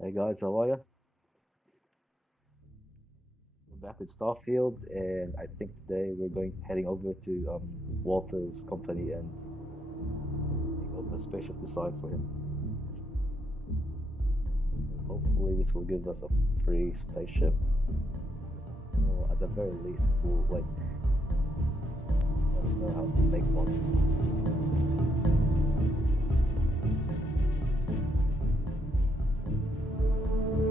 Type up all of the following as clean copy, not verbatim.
Hey guys, how are you? We're back with Starfield, and I think today we're going heading over to Walter's company and take over a spaceship design for him. Hopefully, this will give us a free spaceship, or at the very least, will let us know how to make one. I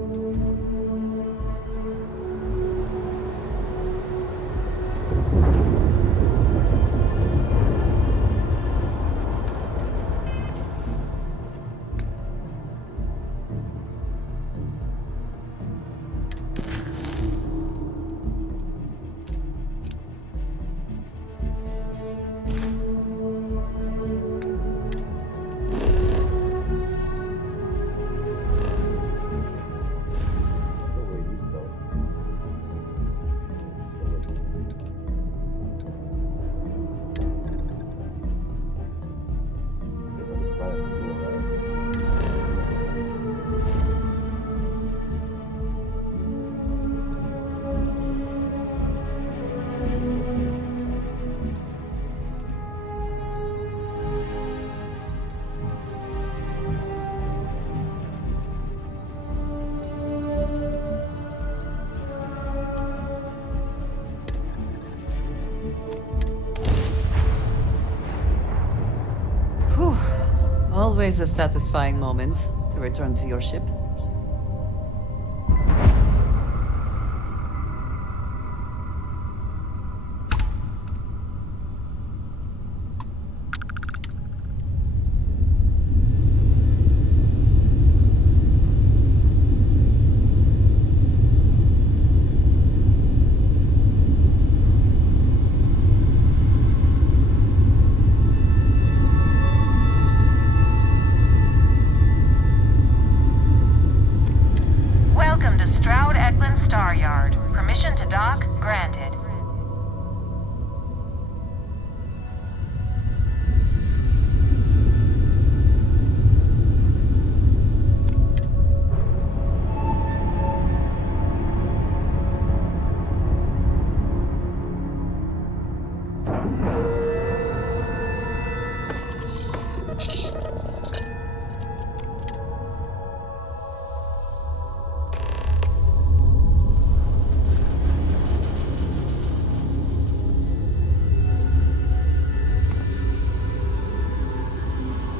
wonder where he's going. So, on this planet before, right? Whew. Always a satisfying moment to return to your ship. Welcome to Stroud-Eklund Star Yard. Permission to dock granted.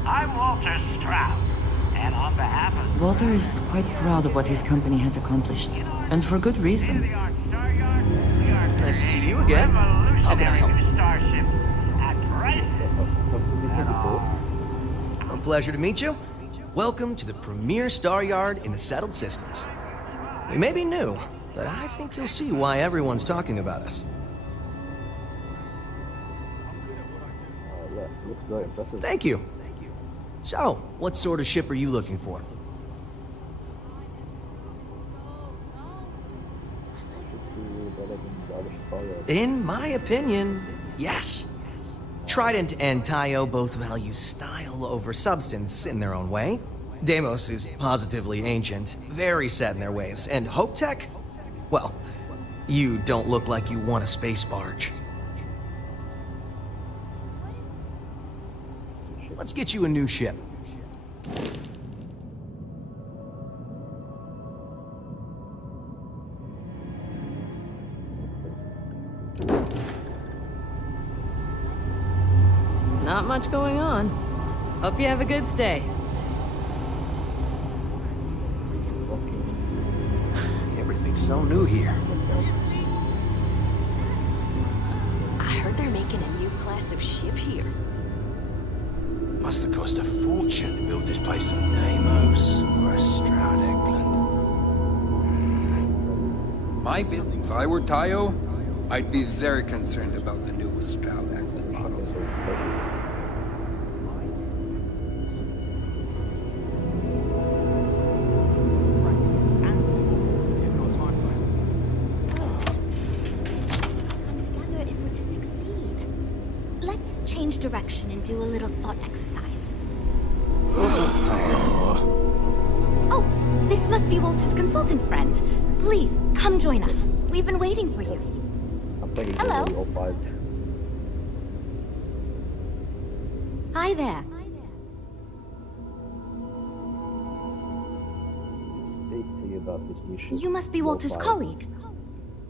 I'm Walter Stroud, and on behalf of Walter is quite proud of what his company has accomplished, and for good reason. state-of-the-art Star Yard, we are Nice to see you creating again. How can I revolutionary help? new starships at prices Have we been here before? A pleasure to meet you. Welcome to the premier star yard in the settled systems. We may be new, but I think you'll see why everyone's talking about us. Yeah, looks very impressive. Thank you. So, what sort of ship are you looking for? Should be better than the other Star Yard. In my opinion, yes. Trident and Tayo both value style over substance in their own way. Deimos is positively ancient, very set in their ways, and Hope Tech? Well, you don't look like you want a space barge. Let's get you a new ship. Not much going on. Hope you have a good stay. Everything's so new here. I heard they're making a new class of ship here. Must have cost a fortune to build this place. Deimos or a Stroud Eklund. My business. If I were Tayo, I'd be very concerned about the new Stroud Eklund models. Come together if we're to succeed. Let's change direction and do a little thought exercise. Oh, this This must be Walter's consultant friend. Please, come join us. We've been waiting for you. I'm thinking Hello. all five. Hi there. Speak to you about this new ship. You must be Walter's All five. colleague.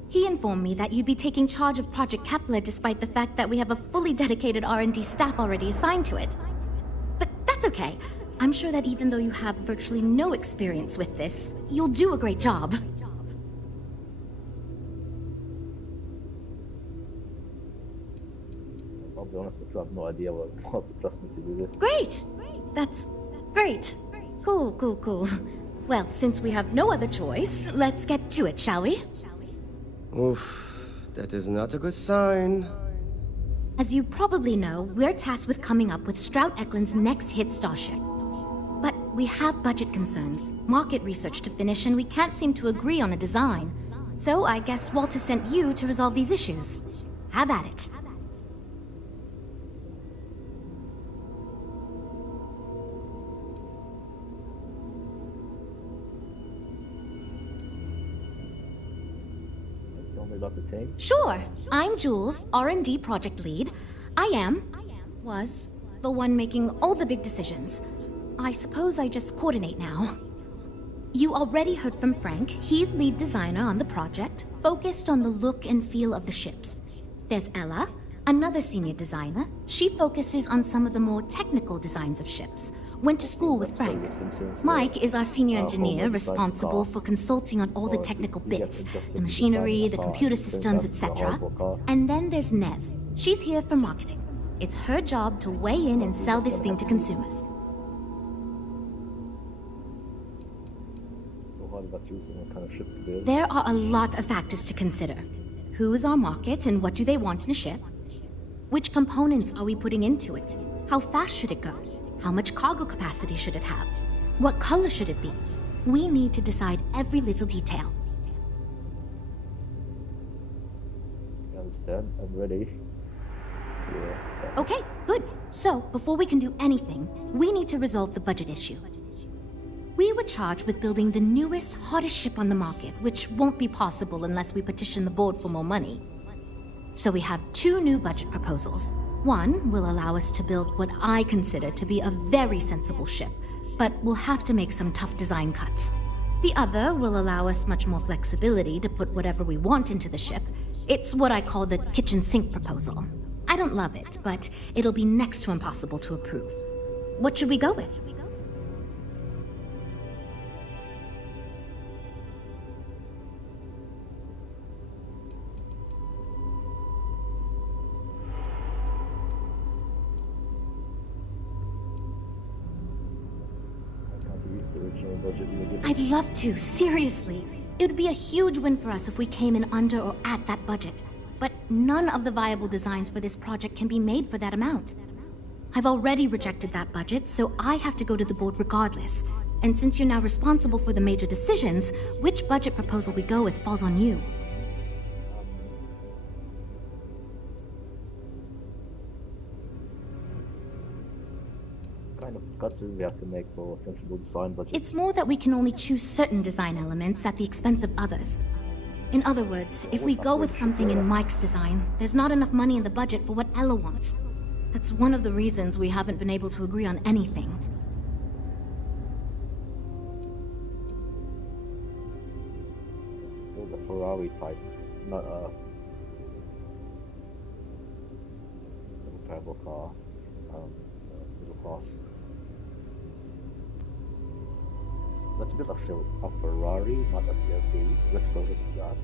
He informed me that you'd be taking charge of Project Kepler despite the fact that we have a fully dedicated R&D staff already assigned to it. But that's okay. I'm sure that even though you have virtually no experience with this, you'll do a great job. I'll be honest, I still have no idea what to trust me to do this. Great! That's great. Cool, cool, cool. Well, since we have no other choice, let's get to it, shall we? Oof, that is not a good sign. As you probably know, we're tasked with coming up with Stroud Eklund's next hit starship. But we have budget concerns, market research to finish, and we can't seem to agree on a design. So I guess Walter sent you to resolve these issues. Have at it. Tell me about the team. Sure. I'm Jules, R&D project lead. Was the one making all the big decisions. I suppose I just coordinate now. You already heard from Frank. He's lead designer on the project, focused on the look and feel of the ships. There's Ella, another senior designer. She focuses on some of the more technical designs of ships. Went to school with Frank. Mike is our senior engineer responsible for consulting on all the technical bits, the machinery, the computer systems, etc. And then there's Nev. She's here for marketing. It's her job to weigh in and sell this thing to consumers. So hard about choosing what kind of ship to build. There are a lot of factors to consider. Who is our market and what do they want in a ship? Which components are we putting into it? How fast should it go? How much cargo capacity should it have? What color should it be? We need to decide every little detail. I understand. I'm ready. Yeah. Okay, good. So, before we can do anything, we need to resolve the budget issue. We were charged with building the newest, hottest ship on the market, which won't be possible unless we petition the board for more money. So we have two new budget proposals. One will allow us to build what I consider to be a very sensible ship, but we'll have to make some tough design cuts. The other will allow us much more flexibility to put whatever we want into the ship. It's what I call the kitchen sink proposal. I don't love it, but it'll be next to impossible to approve. What should we go with? I'd love to, seriously. It would be a huge win for us if we came in under or at that budget. But none of the viable designs for this project can be made for that amount. I've already rejected that budget, so I have to go to the board regardless. And since you're now responsible for the major decisions, which budget proposal we go with falls on you. Kind of cuts we have to make for a sensible design budget. It's more that we can only choose certain design elements at the expense of others. In other words, if we go with something in Mike's design, there's not enough money in the budget for what Ella wants. That's one of the reasons we haven't been able to agree on anything. Let's build a Ferrari type, not a travel car, middle class. Let's build a Ferrari, not a CRV. Let's go with that.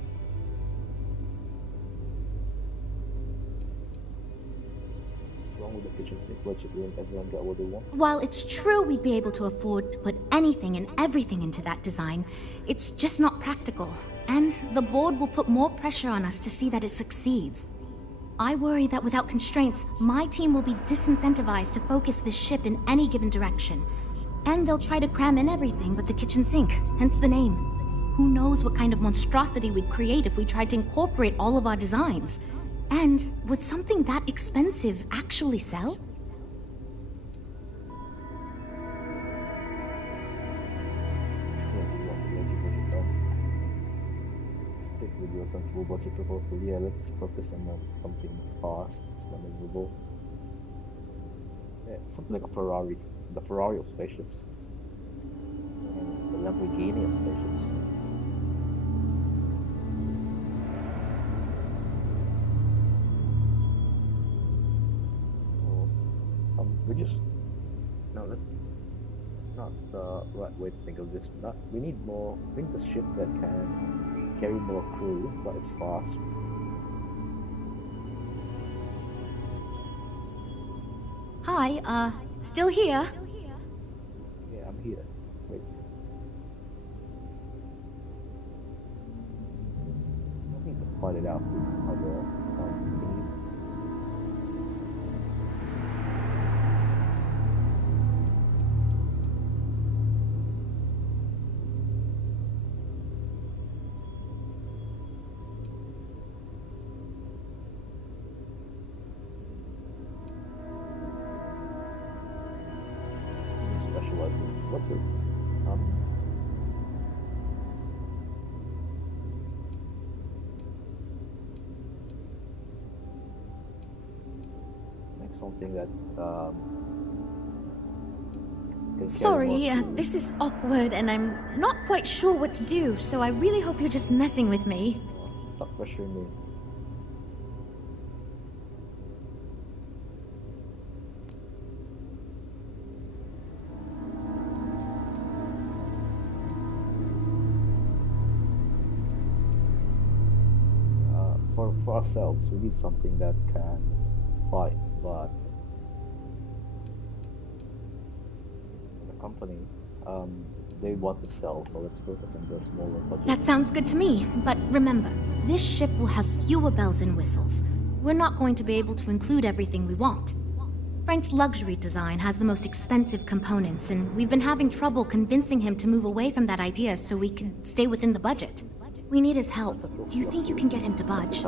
What's wrong with the kitchen sink budget? Won't everyone get what they want? While it's true we'd be able to afford to put anything and everything into that design, it's just not practical. And the board will put more pressure on us to see that it succeeds. I worry that without constraints, my team will be disincentivized to focus this ship in any given direction. And they'll try to cram in everything but the kitchen sink, hence the name. Who knows what kind of monstrosity we'd create if we tried to incorporate all of our designs? And would something that expensive actually sell? stick with your sensible budget proposal. Yeah, let's focus on something fast, maneuverable. Yeah, something like a Ferrari, the Ferrari of spaceships, and the Lamborghini of spaceships. Oh, we just no, that's not the right way to think of this. Not we need more. We need a ship that can carry more crew, but it's fast. Hi, still here? Yeah, I'm here. Wait. I need to fight it out with other thingies. Specializes. What's it? Make something that can carry Sorry, more crew. this is awkward and I'm not quite sure what to do, so I really hope you're just messing with me. Stop pressuring me. For ourselves, we need something that can fight, but the company, they want to sell, so let's focus on the smaller budget. That sounds good to me, but remember, this ship will have fewer bells and whistles. We're not going to be able to include everything we want. Frank's luxury design has the most expensive components, and we've been having trouble convincing him to move away from that idea so we can stay within the budget. We need his help. Do you think you can get him to budge?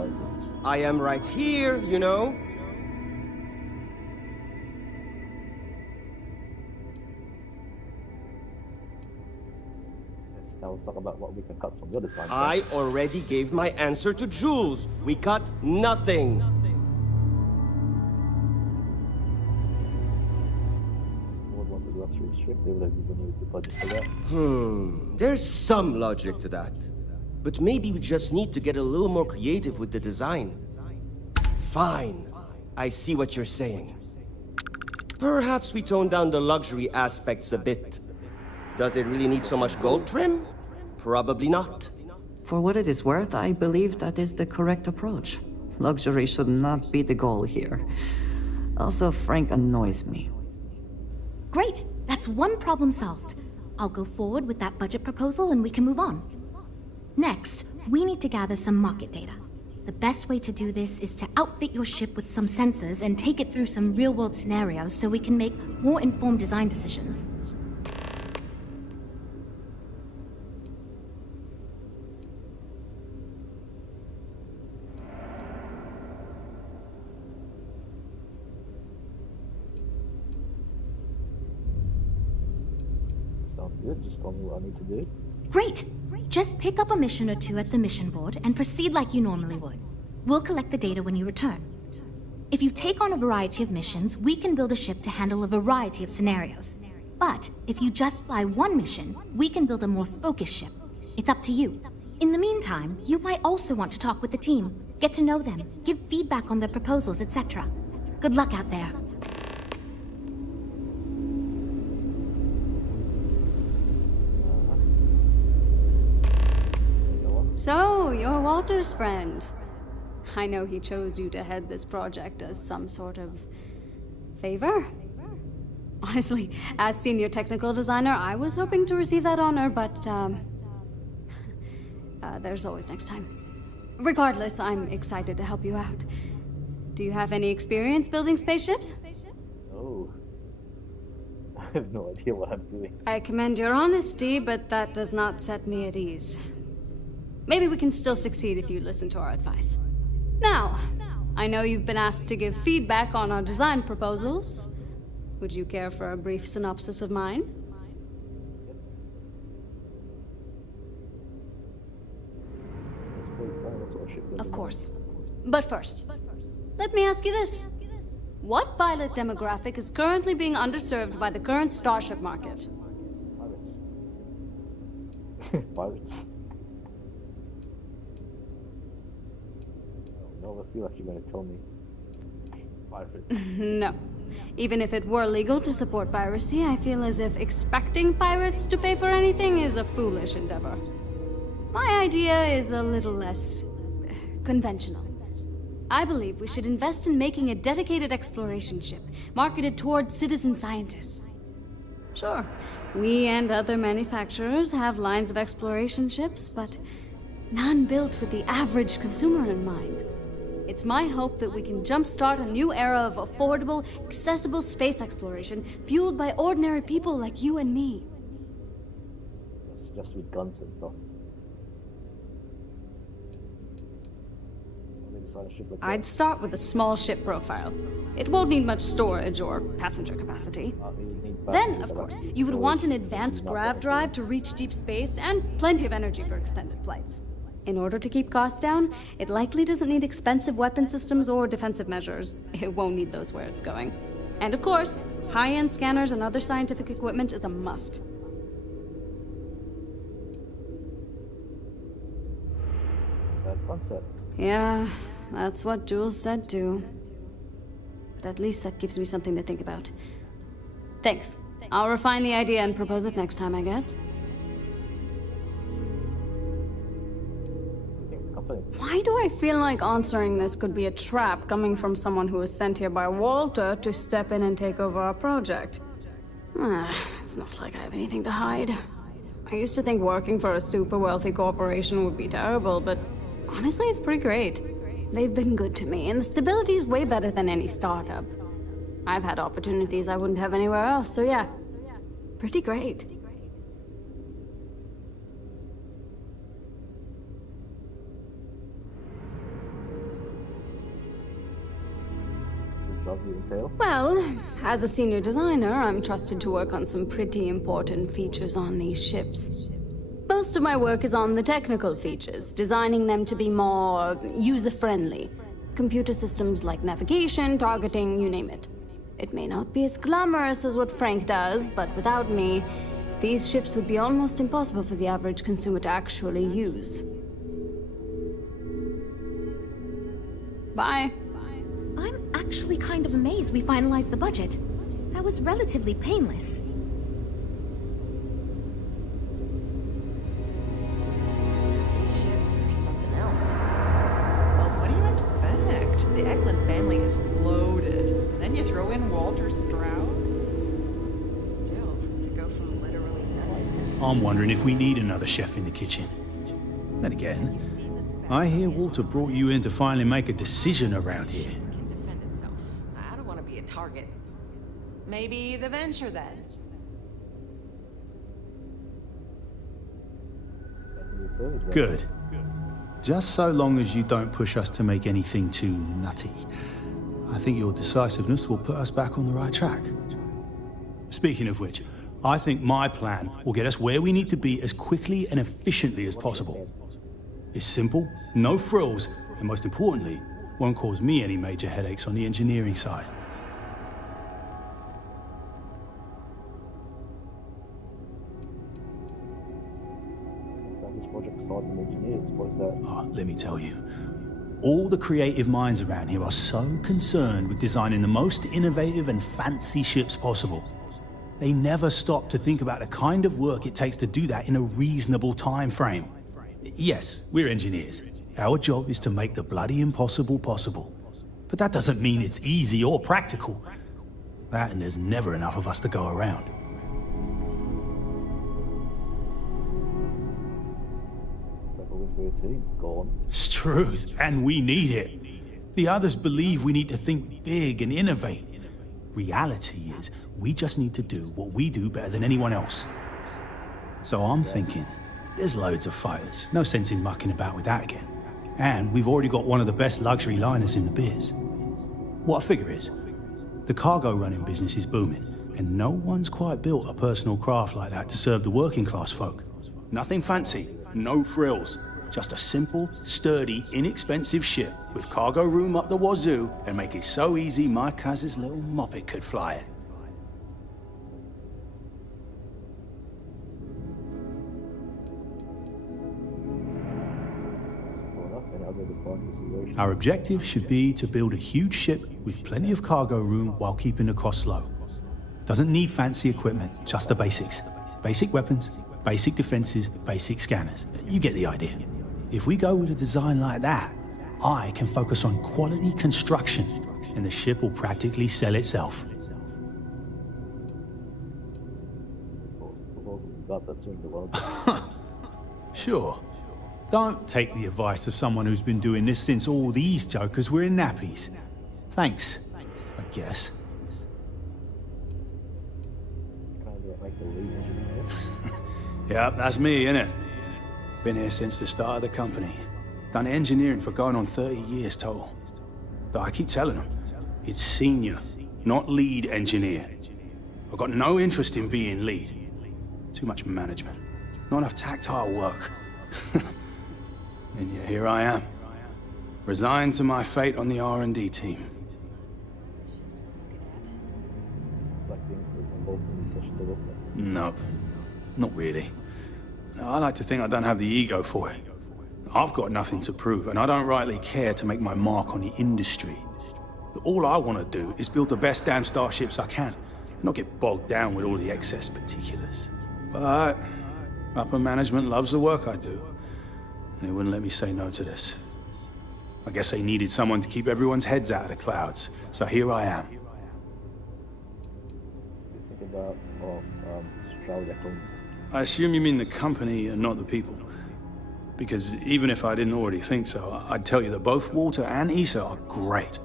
I am right here, you know? Now let's talk about what we can cut from your design. I already gave my answer to Jules. We cut nothing. Would want the luxury ship, they would have given you the budget for that. There's some logic to that. But maybe we just need to get a little more creative with the design. Fine. I see what you're saying. Perhaps we tone down the luxury aspects a bit. Does it really need so much gold trim? Probably not. For what it is worth, I believe that is the correct approach. Luxury should not be the goal here. Also, Frank annoys me. Great, that's one problem solved. I'll go forward with that budget proposal and we can move on. Next, we need to gather some market data. The best way to do this is to outfit your ship with some sensors and take it through some real-world scenarios so we can make more informed design decisions. Sounds good, just tell me what I need to do. Great! Just pick up a mission or two at the mission board and proceed like you normally would. We'll collect the data when you return. If you take on a variety of missions, we can build a ship to handle a variety of scenarios. But if you just fly one mission, we can build a more focused ship. It's up to you. In the meantime, you might also want to talk with the team, get to know them, give feedback on their proposals, etc. Good luck out there. So, you're Walter's friend. I know he chose you to head this project as some sort of favor. Honestly, as senior technical designer, I was hoping to receive that honor, but there's always next time. Regardless, I'm excited to help you out. Do you have any experience building spaceships? Oh. I have no idea what I'm doing. I commend your honesty, but that does not set me at ease. Maybe we can still succeed if you listen to our advice. Now, I know you've been asked to give feedback on our design proposals. Would you care for a brief synopsis of mine? Let's Always dinosaur ship. Of course. But first, let me ask you this. What pilot demographic is currently being underserved by the current starship market? Pirates. Pirates. No, I feel like you're gonna tell me. Pirates. No. Even if it were legal to support piracy, I feel as if expecting pirates to pay for anything is a foolish endeavor. My idea is a little less conventional. I believe we should invest in making a dedicated exploration ship, marketed towards citizen scientists. Sure, we and other manufacturers have lines of exploration ships, but none built with the average consumer in mind. It's my hope that we can jumpstart a new era of affordable, accessible space exploration, fueled by ordinary people like you and me. Just with guns and stuff. I'd start with a small ship profile. It won't need much storage or passenger capacity. Then, of course, you would want an advanced grav drive to reach deep space and plenty of energy for extended flights. In order to keep costs down, it likely doesn't need expensive weapon systems or defensive measures. It won't need those where it's going. And of course, high-end scanners and other scientific equipment is a must. Bad concept. Yeah, that's what Jules said too. But at least that gives me something to think about. Thanks. I'll refine the idea and propose it next time, I guess. Why do I feel like answering this could be a trap coming from someone who was sent here by Walter to step in and take over our project? It's not like I have anything to hide. I used to think working for a super wealthy corporation would be terrible, but honestly, it's pretty great. They've been good to me, and the stability is way better than any startup. I've had opportunities I wouldn't have anywhere else, so yeah, pretty great. Well, as a senior designer, I'm trusted to work on some pretty important features on these ships. Most of my work is on the technical features, designing them to be more user-friendly. Computer systems like navigation, targeting, you name it. It may not be as glamorous as what Frank does, but without me, these ships would be almost impossible for the average consumer to actually use. Bye. I'm actually kind of amazed we finalized the budget. That was relatively painless. These ships are something else. Well, what do you expect? The Eklund family is loaded. And then you throw in Walter Stroud? Still, to go from literally nothing. I'm wondering if we need another chef in the kitchen. Then again, I hear Walter brought you in to finally make a decision around here. Target. Maybe the venture then. Good. Just so long as you don't push us to make anything too nutty. I think your decisiveness will put us back on the right track. Speaking of which, I think my plan will get us where we need to be as quickly and efficiently as possible. It's simple, no frills, and most importantly, won't cause me any major headaches on the engineering side. Let me tell you, all the creative minds around here are so concerned with designing the most innovative and fancy ships possible. They never stop to think about the kind of work it takes to do that in a reasonable time frame. Yes, we're engineers. Our job is to make the bloody impossible possible. But that doesn't mean it's easy or practical. That and there's never enough of us to go around. It's truth, and we need it. The others believe we need to think big and innovate. Reality is, we just need to do what we do better than anyone else. So I'm thinking, there's loads of fighters. No sense in mucking about with that again. And we've already got one of the best luxury liners in the biz. What I figure is, the cargo running business is booming, and no one's quite built a personal craft like that to serve the working class folk. Nothing fancy, no frills. Just a simple, sturdy, inexpensive ship with cargo room up the wazoo and make it so easy my cousin's little moppet could fly it. Our objective should be to build a huge ship with plenty of cargo room while keeping the costs low. Doesn't need fancy equipment, just the basics. Basic weapons, basic defenses, basic scanners. You get the idea. If we go with a design like that, I can focus on quality construction, and the ship will practically sell itself. Sure. Don't take the advice of someone who's been doing this since all these jokers were in nappies. Thanks, I guess. Yeah, that's me, innit? Been here since the start of the company. Done engineering for going on 30 years total. But I keep telling them, it's senior, not lead engineer. I've got no interest in being lead. Too much management. Not enough tactile work. And yet here I am, resigned to my fate on the R&D team. Nope, not really. No, I like to think I don't have the ego for it. I've got nothing to prove, and I don't rightly care to make my mark on the industry. But all I want to do is build the best damn starships I can, and not get bogged down with all the excess particulars. But upper management loves the work I do. And they wouldn't let me say no to this. I guess they needed someone to keep everyone's heads out of the clouds, so here I am. Think about Starfield. I assume you mean the company and not the people. Because even if I didn't already think so, I'd tell you that both Walter and Issa are great.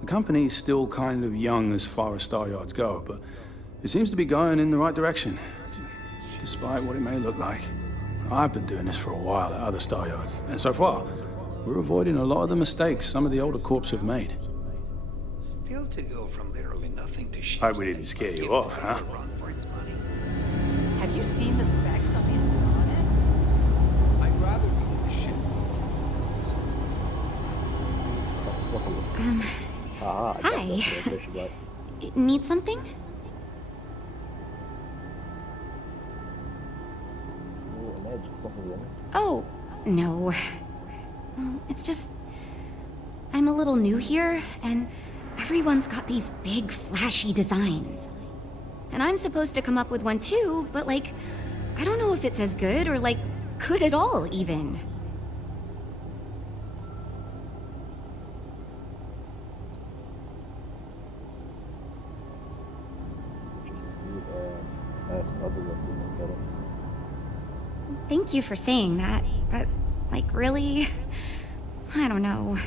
The company's still kind of young as far as Star Yards go, but it seems to be going in the right direction, despite what it may look like. I've been doing this for a while at other Star Yards, and so far, we're avoiding a lot of the mistakes some of the older corps have made. Still to go from literally nothing to ships. Hope we didn't scare you off, huh? Have you seen the specs on the Adonis? I'd rather be in the ship. Hi. Need something? Oh, no. Well, it's just... I'm a little new here, and everyone's got these big, flashy designs. And I'm supposed to come up with one too, but like, I don't know if it's as good or like, good at all, even. Thank you for saying that, but, like, really? I don't know.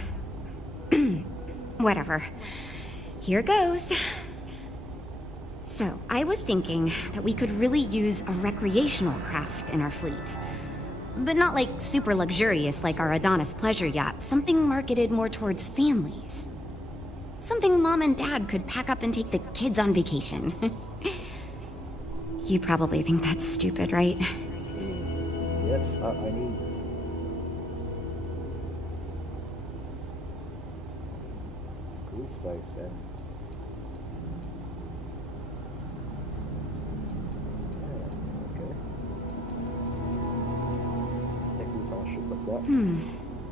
Whatever. Here goes. So, I was thinking that we could really use a recreational craft in our fleet. But not like super luxurious like our Adonis pleasure yacht, something marketed more towards families. Something Mom and Dad could pack up and take the kids on vacation. You probably think that's stupid, right? Yes, I need... cruise space and...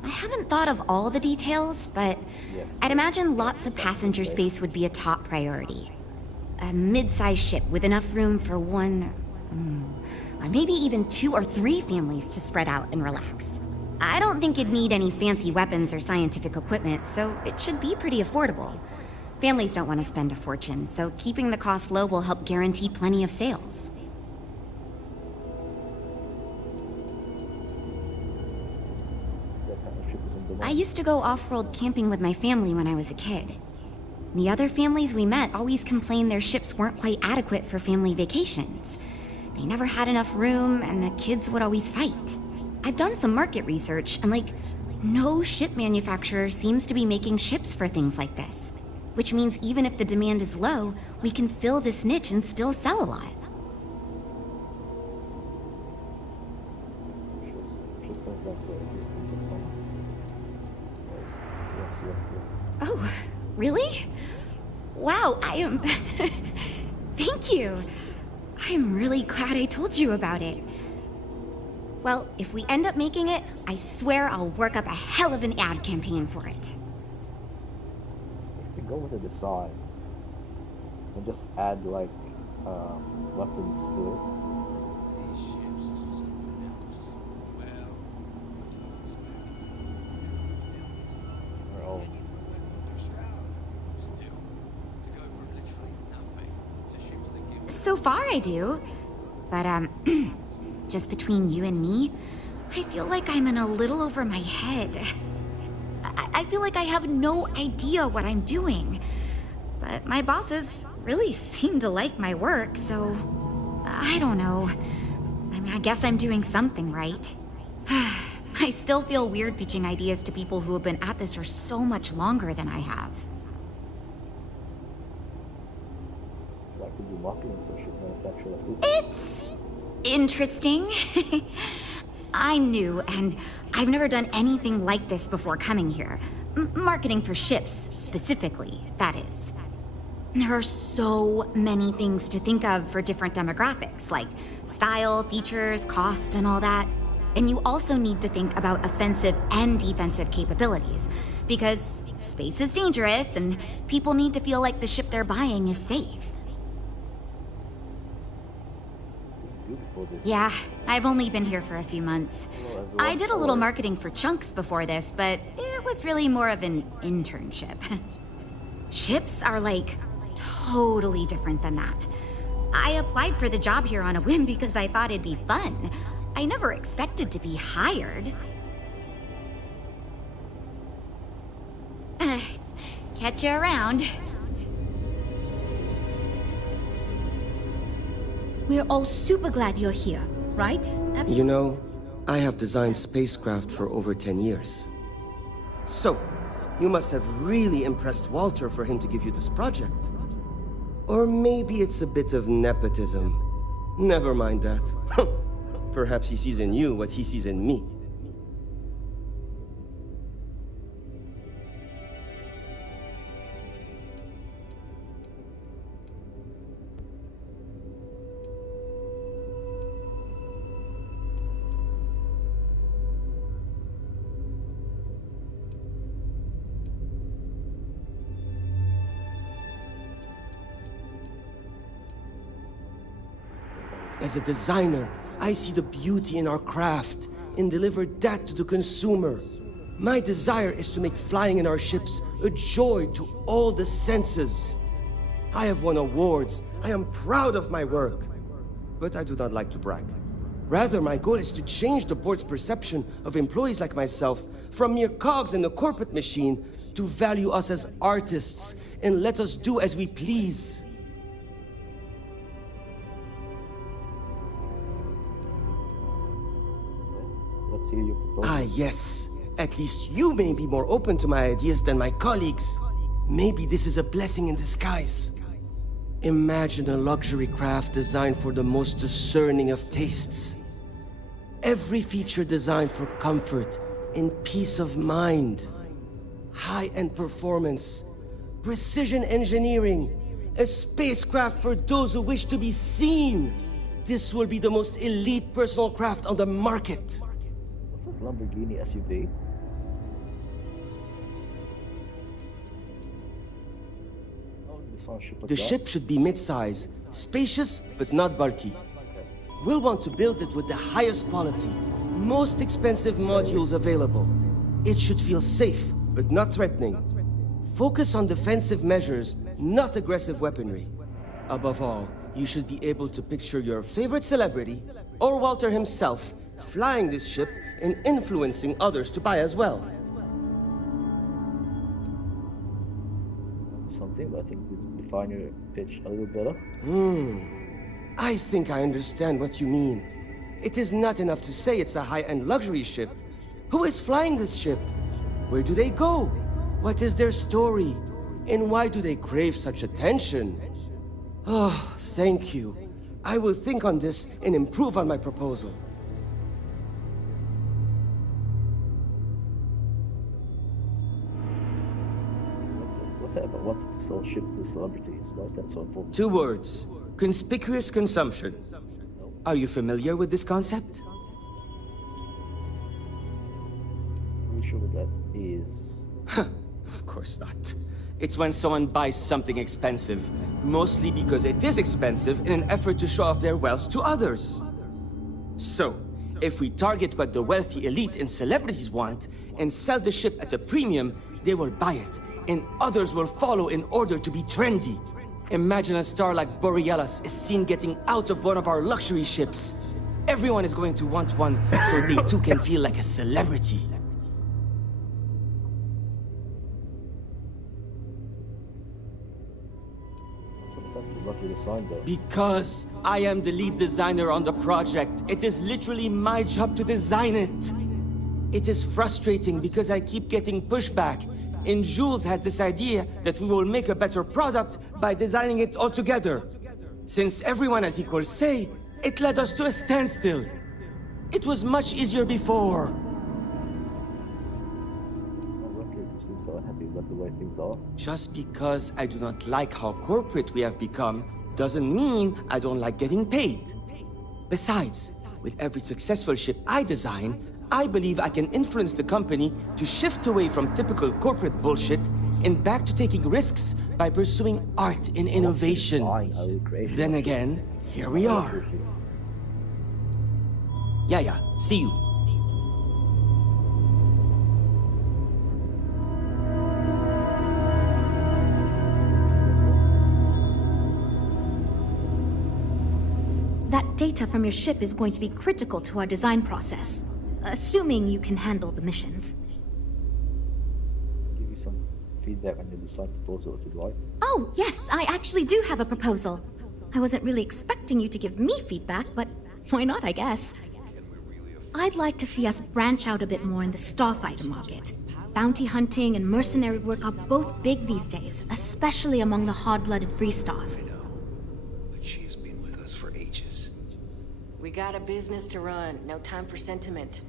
I haven't thought of all the details, but I'd imagine lots of passenger space would be a top priority. A mid-sized ship with enough room for one, or maybe even 2 or 3 families to spread out and relax. I don't think it'd need any fancy weapons or scientific equipment, so it should be pretty affordable. Families don't want to spend a fortune, so keeping the cost low will help guarantee plenty of sales. I used to go off-world camping with my family when I was a kid. The other families we met always complained their ships weren't quite adequate for family vacations. They never had enough room, and the kids would always fight. I've done some market research, and no ship manufacturer seems to be making ships for things like this. Which means even if the demand is low, we can fill this niche and still sell a lot. Oh, really? Wow, I am... Thank you. I'm really glad I told you about it. Well, if we end up making it, I swear I'll work up a hell of an ad campaign for it. If we go with the design, and just add like weapons to it. Oh. So far I do, but just between you and me, I feel like I'm in a little over my head. I feel like I have no idea what I'm doing. But my bosses really seem to like my work, so I don't know. I mean, I guess I'm doing something right. I still feel weird pitching ideas to people who have been at this for so much longer than I have. That could be marketing for ship manufacturer. It's interesting. I knew, and I've never done anything like this before coming here. Marketing for ships, specifically, that is. There are so many things to think of for different demographics, like style, features, cost, and all that. And you also need to think about offensive and defensive capabilities, because space is dangerous, and people need to feel like the ship they're buying is safe. Yeah, I've only been here for a few months. I did a little marketing for Chunks before this, but it was really more of an internship. Ships are like totally different than that. I applied for the job here on a whim because I thought it'd be fun. I never expected to be hired. Catch you around. We're all super glad you're here, right? You know, I have designed spacecraft for over 10 years. So, you must have really impressed Walter for him to give you this project. Or maybe it's a bit of nepotism. Never mind that. Perhaps he sees in you what he sees in me. As a designer, I see the beauty in our craft and deliver that to the consumer. My desire is to make flying in our ships a joy to all the senses. I have won awards. I am proud of my work. But I do not like to brag. Rather, my goal is to change the board's perception of employees like myself from mere cogs in the corporate machine to value us as artists and let us do as we please. Let's hear your proposal. Ah, yes. At least you may be more open to my ideas than my colleagues. Maybe this is a blessing in disguise. Imagine a luxury craft designed for the most discerning of tastes. Every feature designed for comfort and peace of mind. High-end performance, precision engineering, a spacecraft for those who wish to be seen. This will be the most elite personal craft on the market. What's this Lamborghini SUV? The ship should be mid-size, spacious but not bulky. We'll want to build it with the highest quality, most expensive modules available. It should feel safe but not threatening. Focus on defensive measures, not aggressive weaponry. Above all, you should be able to picture your favorite celebrity, or Walter himself, flying this ship and influencing others to buy as well. Something, but I think you define your pitch a little better. I think I understand what you mean. It is not enough to say it's a high-end luxury ship. Who is flying this ship? Where do they go? What is their story? And why do they crave such attention? Oh, thank you. I will think on this and improve on my proposal. Let's said, but what to sell ships to celebrities? Why is that so important? 2 words. Conspicuous consumption. Are you familiar with this concept? Are you sure what that is? Of course not. It's when someone buys something expensive, mostly because it is expensive in an effort to show off their wealth to others. So, if we target what the wealthy elite and celebrities want and sell the ship at a premium, they will buy it, and others will follow in order to be trendy. Imagine a star like Borealis is seen getting out of one of our luxury ships. Everyone is going to want one, so they too can feel like a celebrity. Because I am the lead designer on the project, it is literally my job to design it. It is frustrating because I keep getting pushback, and Jules has this idea that we will make a better product by designing it all together. Since everyone has equal say, it led us to a standstill. It was much easier before. The way things are. Just because I do not like how corporate we have become, doesn't mean I don't like getting paid. Besides, with every successful ship I design, I believe I can influence the company to shift away from typical corporate bullshit and back to taking risks by pursuing art and innovation. Then again, here we are. Yeah, see you. That data from your ship is going to be critical to our design process, assuming you can handle the missions. Give you some feedback on your design proposal if you'd like. Oh, yes, I actually do have a proposal. I wasn't really expecting you to give me feedback, but why not, I guess. I'd like to see us branch out a bit more in the starfighter market. Bounty hunting and mercenary work are both big these days, especially among the hard-blooded Freestars. We got a business to run. No time for sentiment.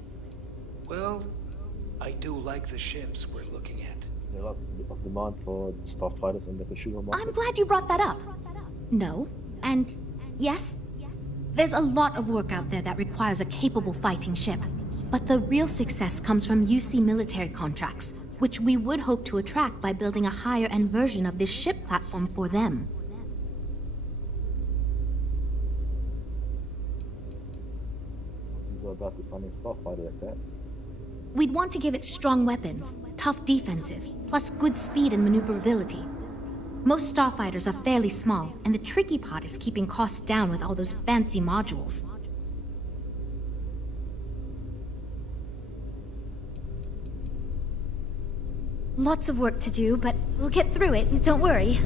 Well, I do like the ships we're looking at. There's a lot of demand for starfighters in the consumer market. I'm glad you brought that up. No, and yes, there's a lot of work out there that requires a capable fighting ship. But the real success comes from UC military contracts, which we would hope to attract by building a higher-end version of this ship platform for them. About designing a starfighter like that. We'd want to give it strong weapons, tough defenses, plus good speed and maneuverability. Most starfighters are fairly small, and the tricky part is keeping costs down with all those fancy modules. Lots of work to do, but we'll get through it, don't worry.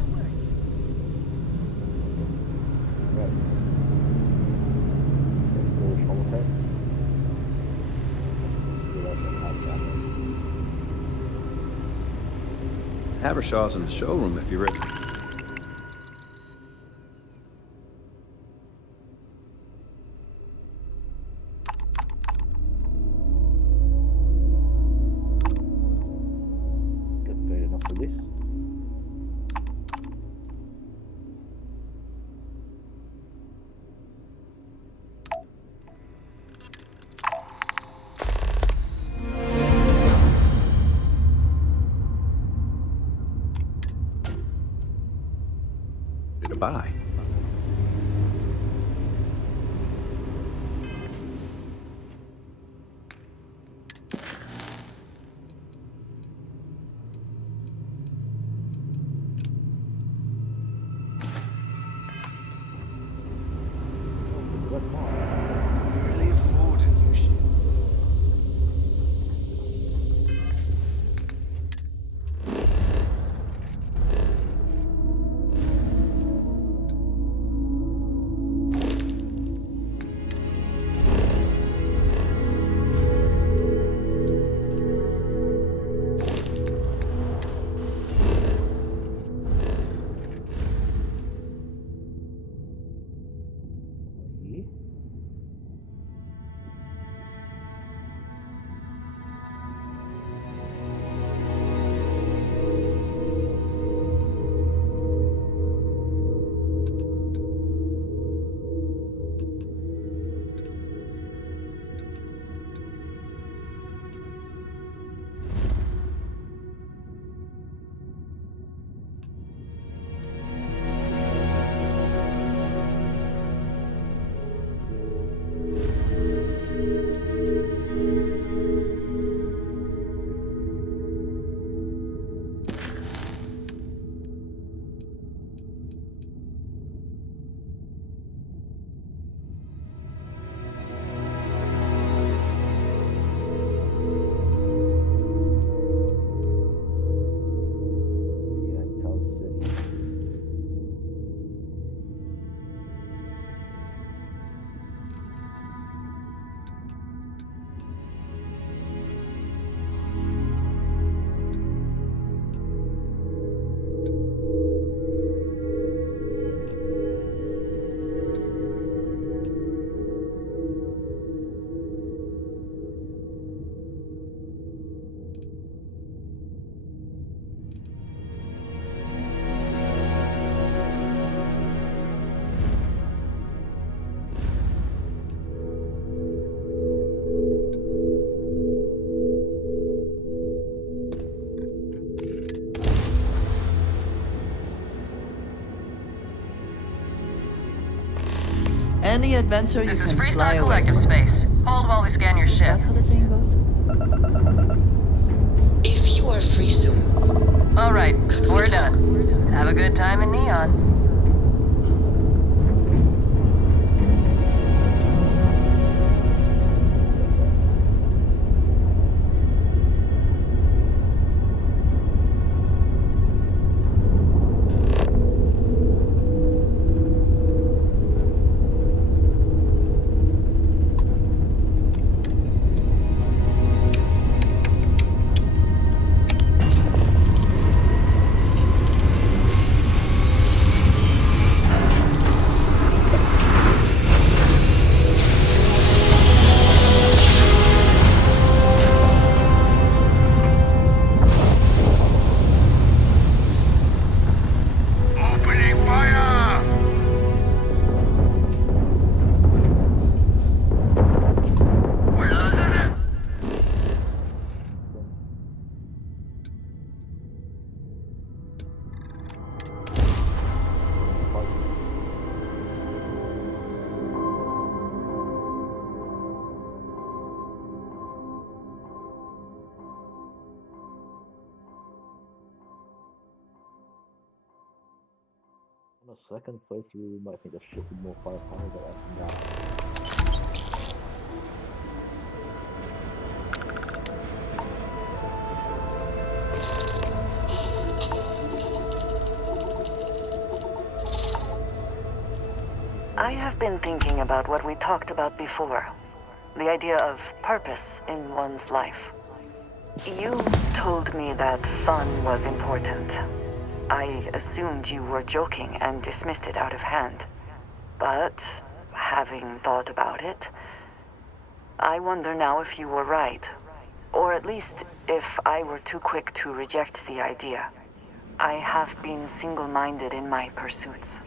Habershaw's in the showroom if you're ready. Get paid enough for this. Goodbye. Really afford a new ship. Any adventure you This is can Freestar fly away Collective from. Space. Hold while we scan your Is ship. that how the saying goes? If you are free soon, All right, could we we're talk? done. Have a good time in Neon. Opening fire! We're losing it! On a second playthrough, you might think the ship with more firepower, but that's not. I have been thinking about what we talked about before. The idea of purpose in one's life. You told me that fun was important. I assumed you were joking and dismissed it out of hand. But, having thought about it, I wonder now if you were right. Or at least if I were too quick to reject the idea. I have been single-minded in my pursuits.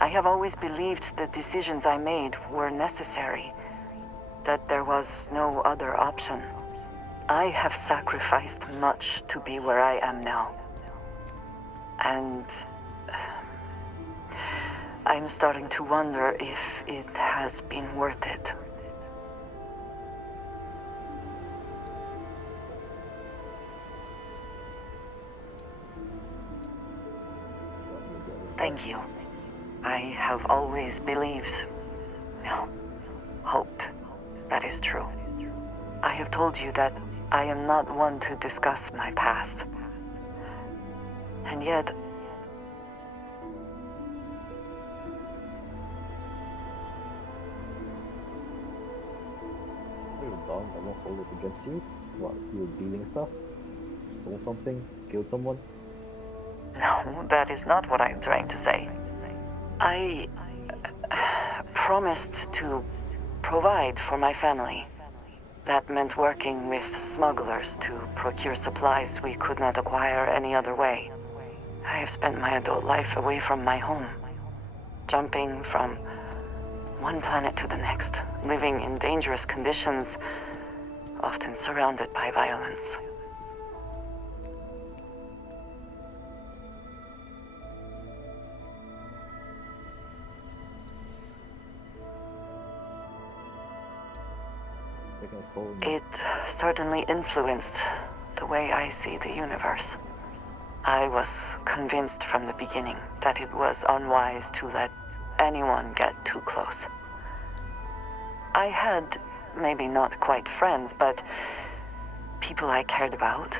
I have always believed the decisions I made were necessary, that there was no other option. I have sacrificed much to be where I am now. And I'm starting to wonder if it has been worth it. Thank you. I have always believed, no, hoped that is true. I have told you that I am not one to discuss my past. And yet, You're done, I won't hold it against you. What, you were dealing stuff? Stole something? Killed someone? no, that is not what I am trying to say. I promised to provide for my family. That meant working with smugglers to procure supplies we could not acquire any other way. I have spent my adult life away from my home, jumping from one planet to the next, living in dangerous conditions, often surrounded by violence. It certainly influenced the way I see the universe. I was convinced from the beginning that it was unwise to let anyone get too close. I had, maybe not quite friends, but people I cared about.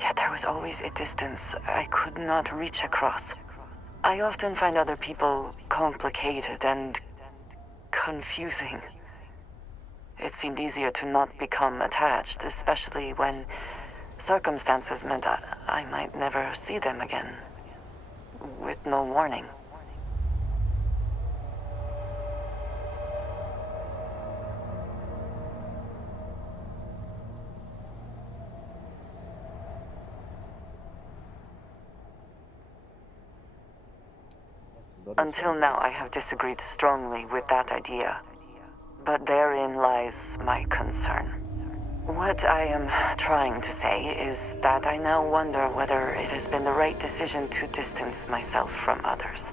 Yet there was always a distance I could not reach across. I often find other people complicated and confusing. It seemed easier to not become attached, especially when circumstances meant I might never see them again, with no warning. Until now, I have disagreed strongly with that idea. But therein lies my concern. What I am trying to say is that I now wonder whether it has been the right decision to distance myself from others.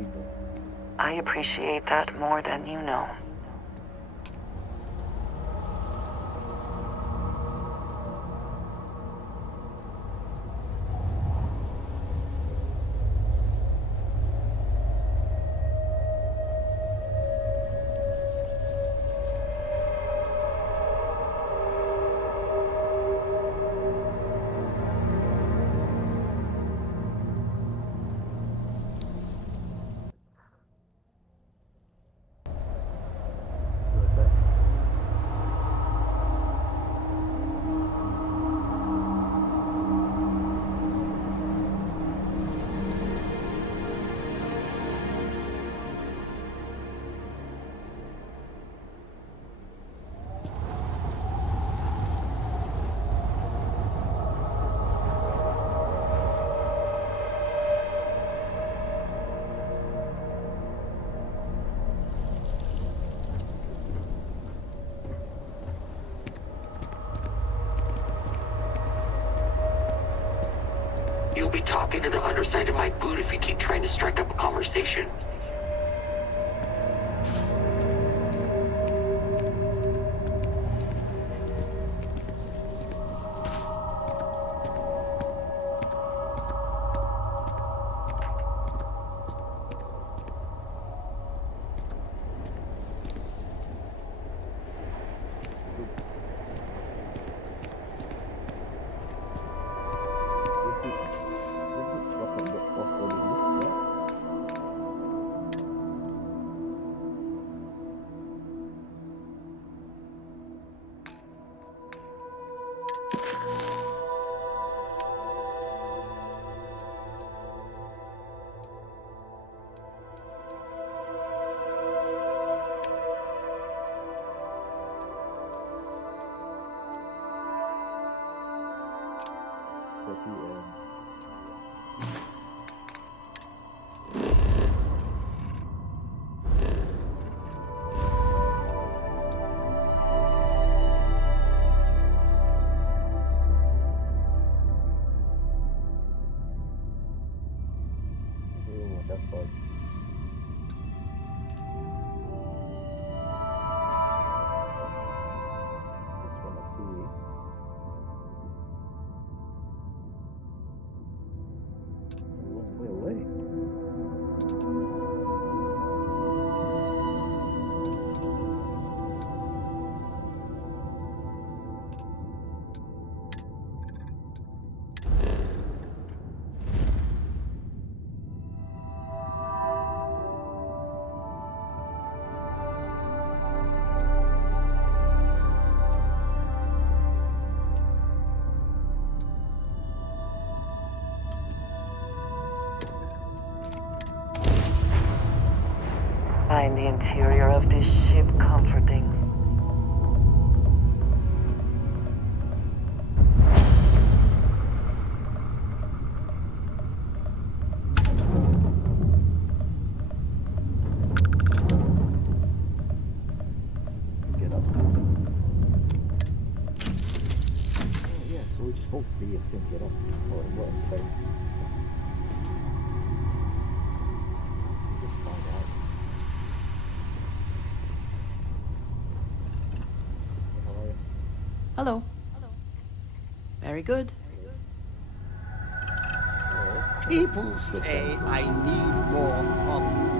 reason. I appreciate that more than you know. You'll be talking to the underside of my boot if you keep trying to strike up a conversation. That's fun. This one up here. It's a long way away. Find the interior of this ship comforting. Get up. Oh yeah, so we just hold B and then get up. Or what in space. Just find out. How are you? Hello. Very good. People say I need more hobbies.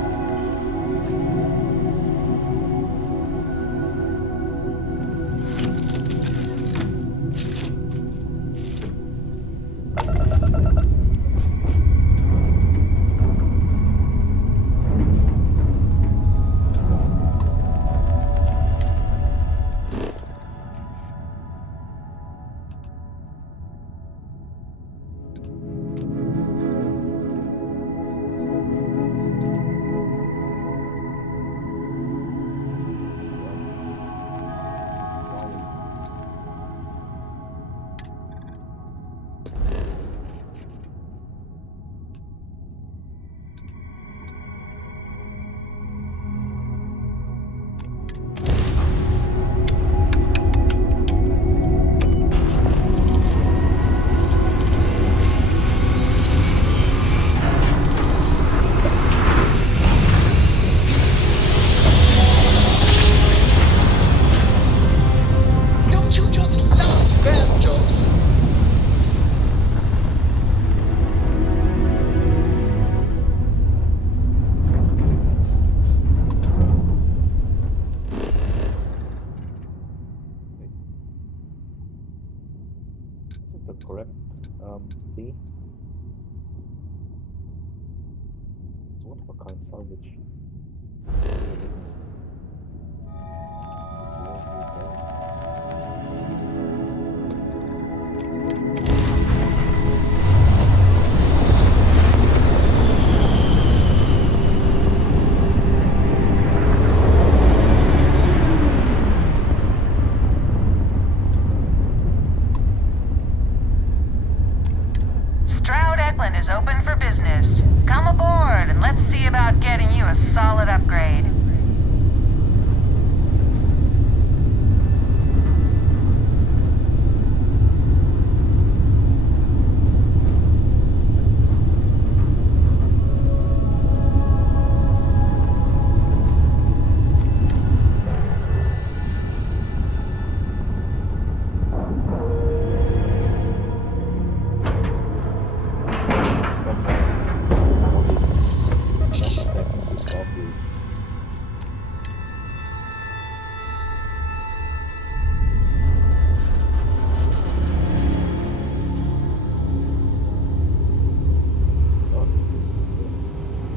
What for kind salvage? Is open for business. Come aboard and let's see about getting you a solid upgrade.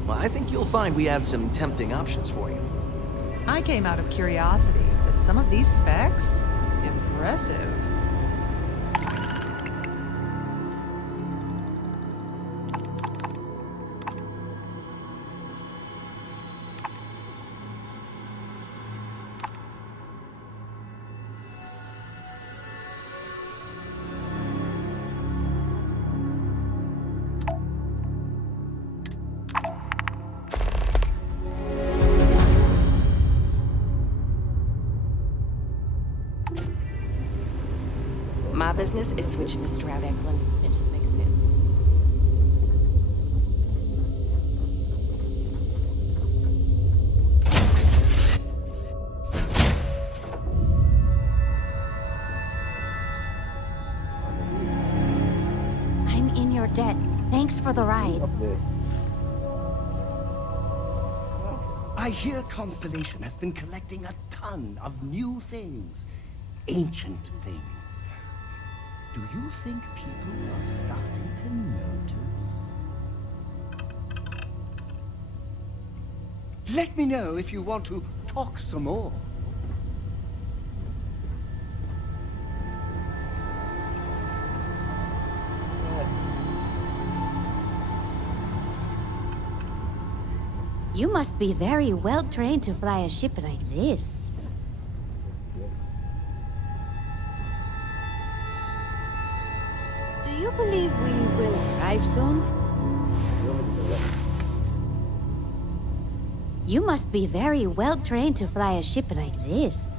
I think you'll find we have some tempting options for you. I came out of curiosity, but some of these specs? Impressive. My business is switching to Stroud Eklund. It just makes sense. I'm in your debt. Thanks for the ride. I hear Constellation has been collecting a ton of new things. Ancient things. Do you think people are starting to notice? Let me know if you want to talk some more. You must be very well trained to fly a ship like this. Do you believe we will arrive soon? You must be very well trained to fly a ship like this.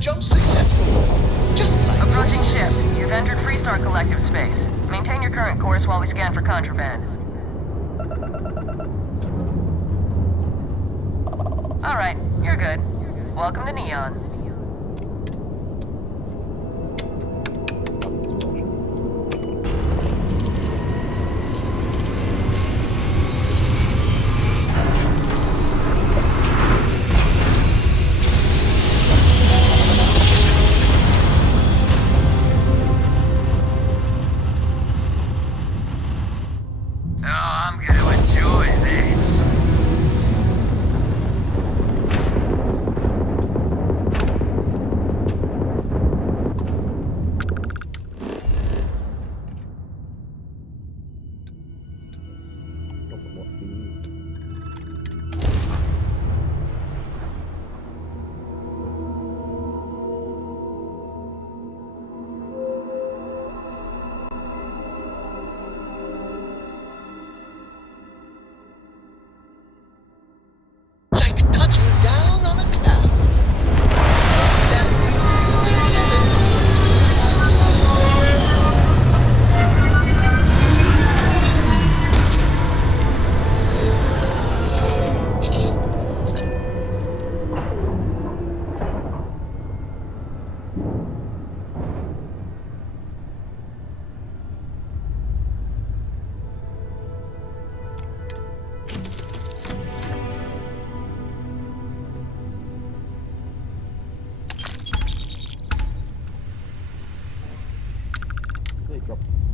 jumped successfully. Just like Approaching yours. ship. You've entered Freestar Collective space. Maintain your current course while we scan for contraband. Alright, you're good. Welcome to Neon.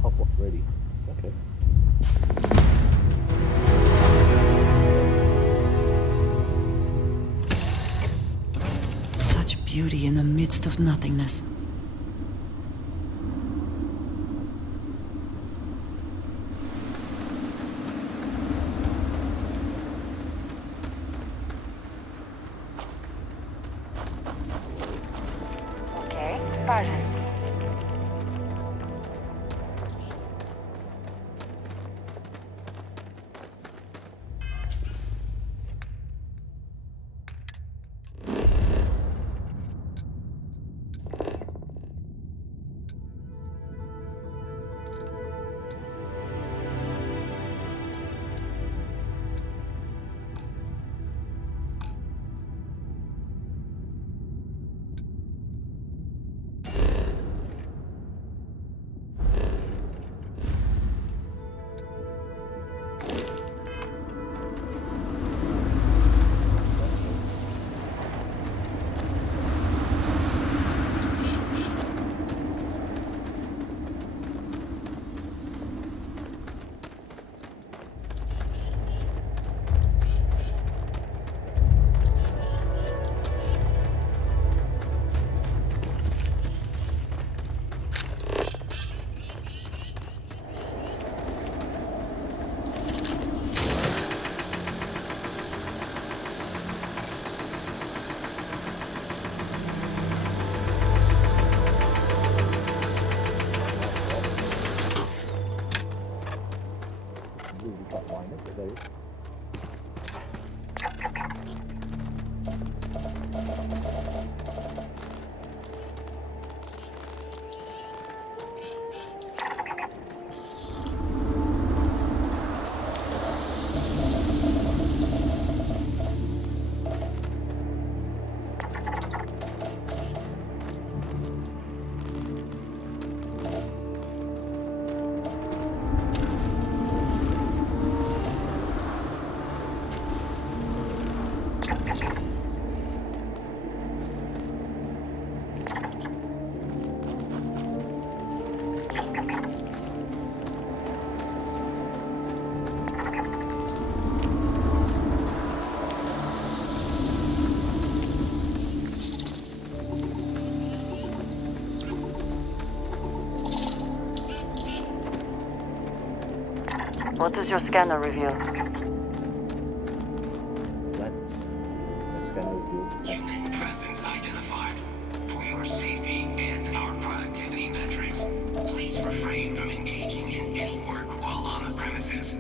Hop ready. Okay. Such beauty in the midst of nothingness. Okay, pardon. What does your scanner reveal? Human presence identified. For your safety and our productivity metrics, please refrain from engaging in any work while on the premises.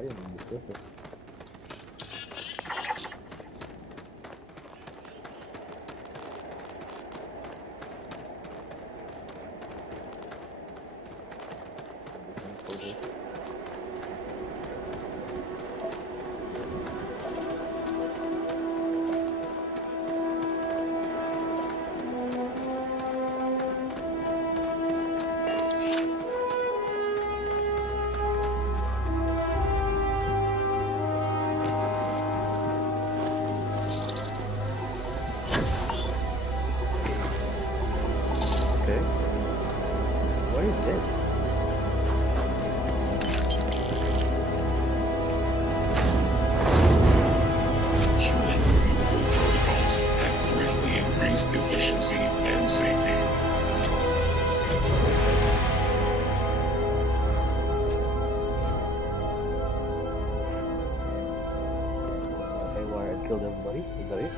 iron on the surface. What is this? Human protocols have greatly increased efficiency and safety. Okay, why I killed everybody? Is that it?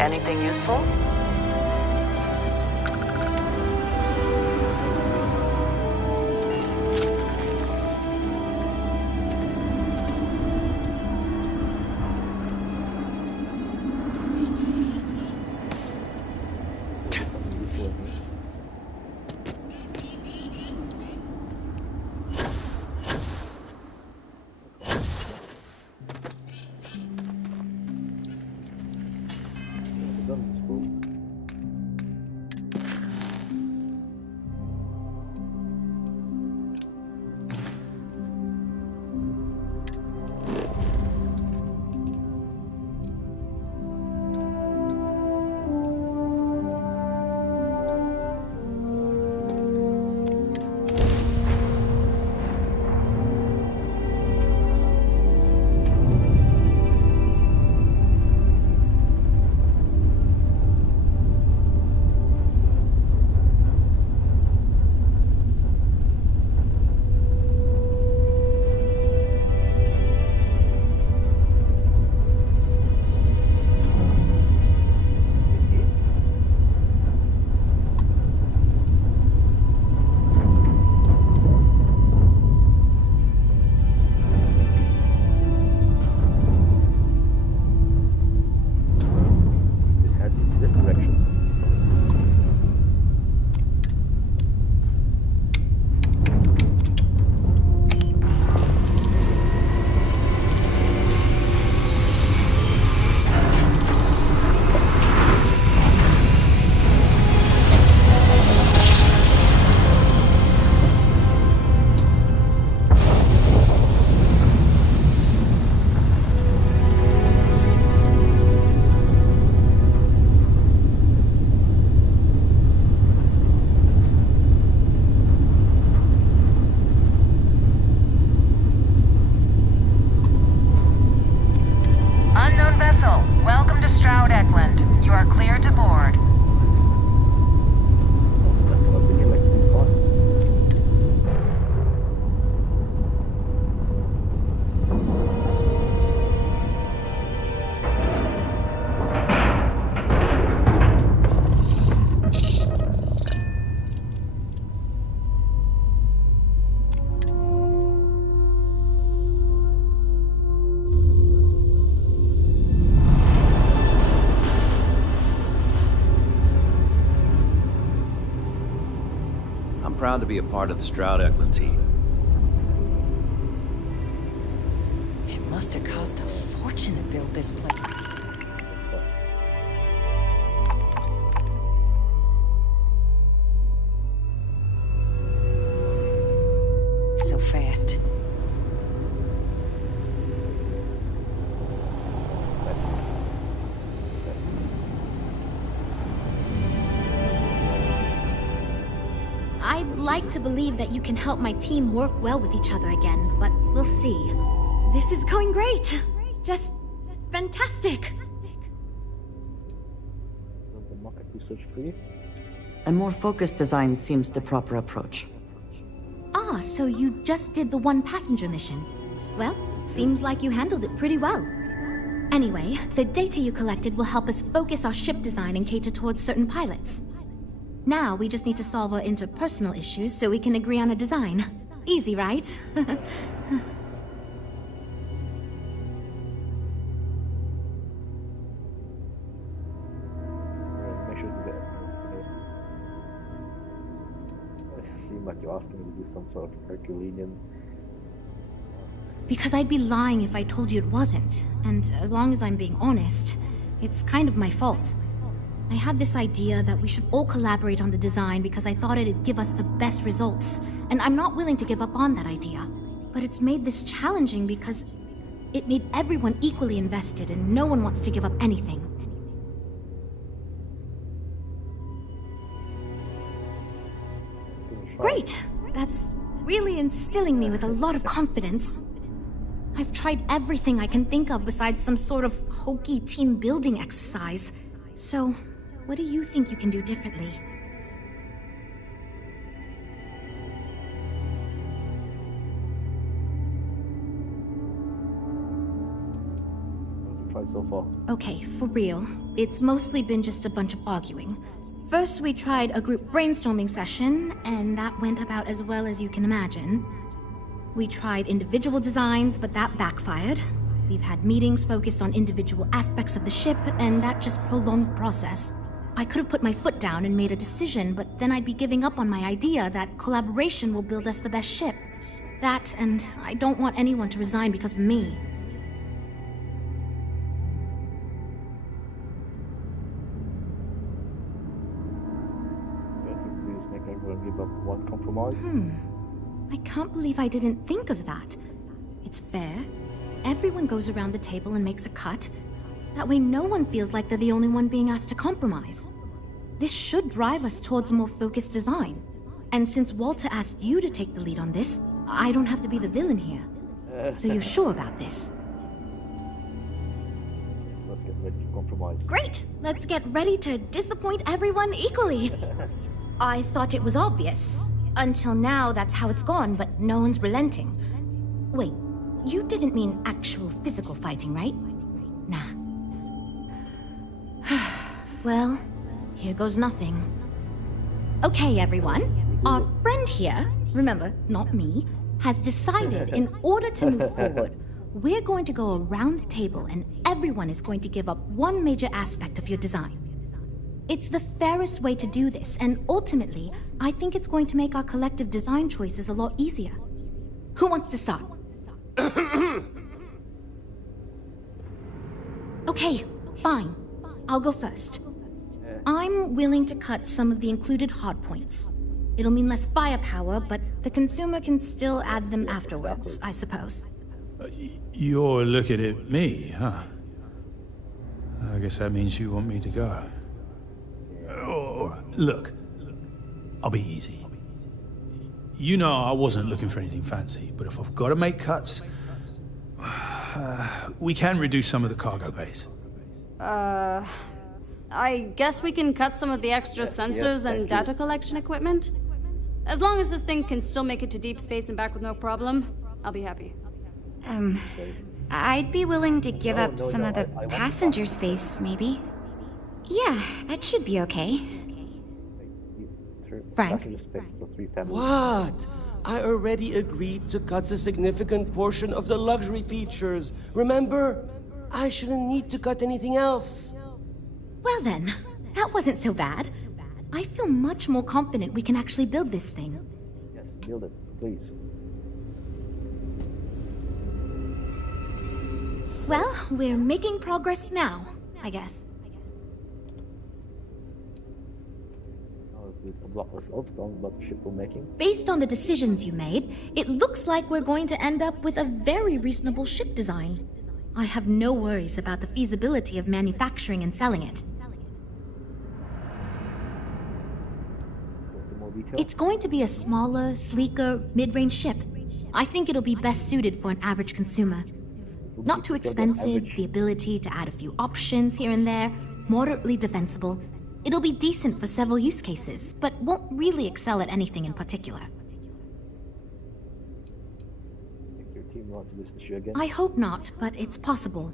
Anything useful? Done this fool. proud to be a part of the Stroud-Eklund team. It must have cost a fortune to build this place. So fast. I'd like to believe that you can help my team work well with each other again, but we'll see. This is going great. Just fantastic. The market research for you. A more focused design seems the proper approach. Ah, so you just did the one passenger mission. Well, seems like you handled it pretty well. Anyway, the data you collected will help us focus our ship design and cater towards certain pilots. Now we just need to solve our interpersonal issues so we can agree on a design. Easy, right? Make sure to get. It seems like you're asking me to do some sort of Herculean. Because I'd be lying if I told you it wasn't. And as long as I'm being honest, it's kind of my fault. I had this idea that we should all collaborate on the design because I thought it'd give us the best results, and I'm not willing to give up on that idea. But it's made this challenging because it made everyone equally invested and no one wants to give up anything. Great! That's really instilling me with a lot of confidence. I've tried everything I can think of besides some sort of hokey team building exercise. So, what do you think you can do differently? Tried so far. Okay, for real. It's mostly been just a bunch of arguing. First, we tried a group brainstorming session, and that went about as well as you can imagine. We tried individual designs, but that backfired. We've had meetings focused on individual aspects of the ship, and that just prolonged the process. I could have put my foot down and made a decision, but then I'd be giving up on my idea that collaboration will build us the best ship. That, and I don't want anyone to resign because of me. Please make everyone give up one compromise. I can't believe I didn't think of that. It's fair. Everyone goes around the table and makes a cut. That way no one feels like they're the only one being asked to compromise. This should drive us towards a more focused design. And since Walter asked you to take the lead on this, I don't have to be the villain here. So you're sure about this? Let's get ready to compromise. Great! Let's get ready to disappoint everyone equally. I thought it was obvious. Until now, that's how it's gone, but no one's relenting. Wait, you didn't mean actual physical fighting, right? Nah. Well, here goes nothing. Okay, everyone. Our friend here, remember, not me, has decided in order to move forward, we're going to go around the table and everyone is going to give up one major aspect of your design. It's the fairest way to do this, and ultimately, I think it's going to make our collective design choices a lot easier. Who wants to start? Okay, fine. I'll go first. I'm willing to cut some of the included hardpoints. It'll mean less firepower, but the consumer can still add them afterwards, I suppose. You're looking at me, huh? I guess that means you want me to go. Oh, look, I'll be easy. You know I wasn't looking for anything fancy, but if I've got to make cuts, we can reduce some of the cargo base. I guess we can cut some of the extra sensors and data collection equipment. As long as this thing can still make it to deep space and back with no problem, I'll be happy. I'd be willing to give up some of the passenger space, maybe. Yeah, that should be okay. Frank? What? I already agreed to cut a significant portion of the luxury features. Remember? I shouldn't need to cut anything else. Well then, that wasn't so bad. I feel much more confident we can actually build this thing. Build it, please. Well, we're making progress now, I guess. Oh, it's a block was Oldstone, but ship we're making. Based on the decisions you made, it looks like we're going to end up with a very reasonable ship design. I have no worries about the feasibility of manufacturing and selling it. More detail? It's going to be a smaller, sleeker, mid-range ship. I think it'll be best suited for an average consumer. Not too expensive, the ability to add a few options here and there, moderately defensible. It'll be decent for several use cases, but won't really excel at anything in particular. Your team wants this issue again? I hope not, but it's possible.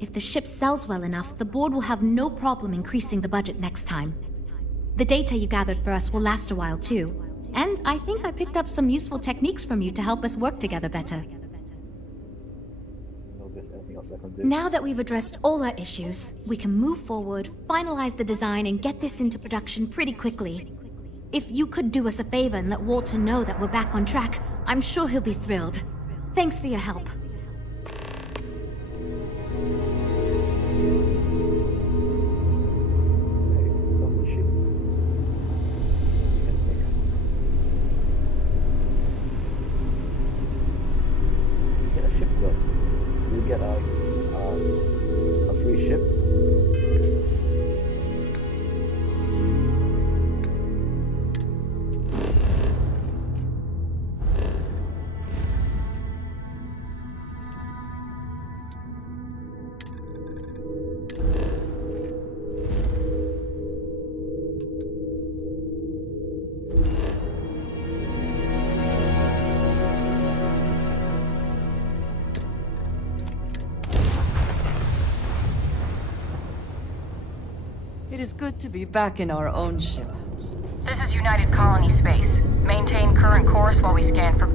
If the ship sells well enough, the board will have no problem increasing the budget next time. The data you gathered for us will last a while too, and I think I picked up some useful techniques from you to help us work together better. Now that we've addressed all our issues, we can move forward, finalize the design, and get this into production pretty quickly. If you could do us a favor and let Walter know that we're back on track, I'm sure he'll be thrilled. Thanks for your help. Get a ship though. You get a free ship. It is good to be back in our own ship. This is United Colony Space. Maintain current course while we scan for...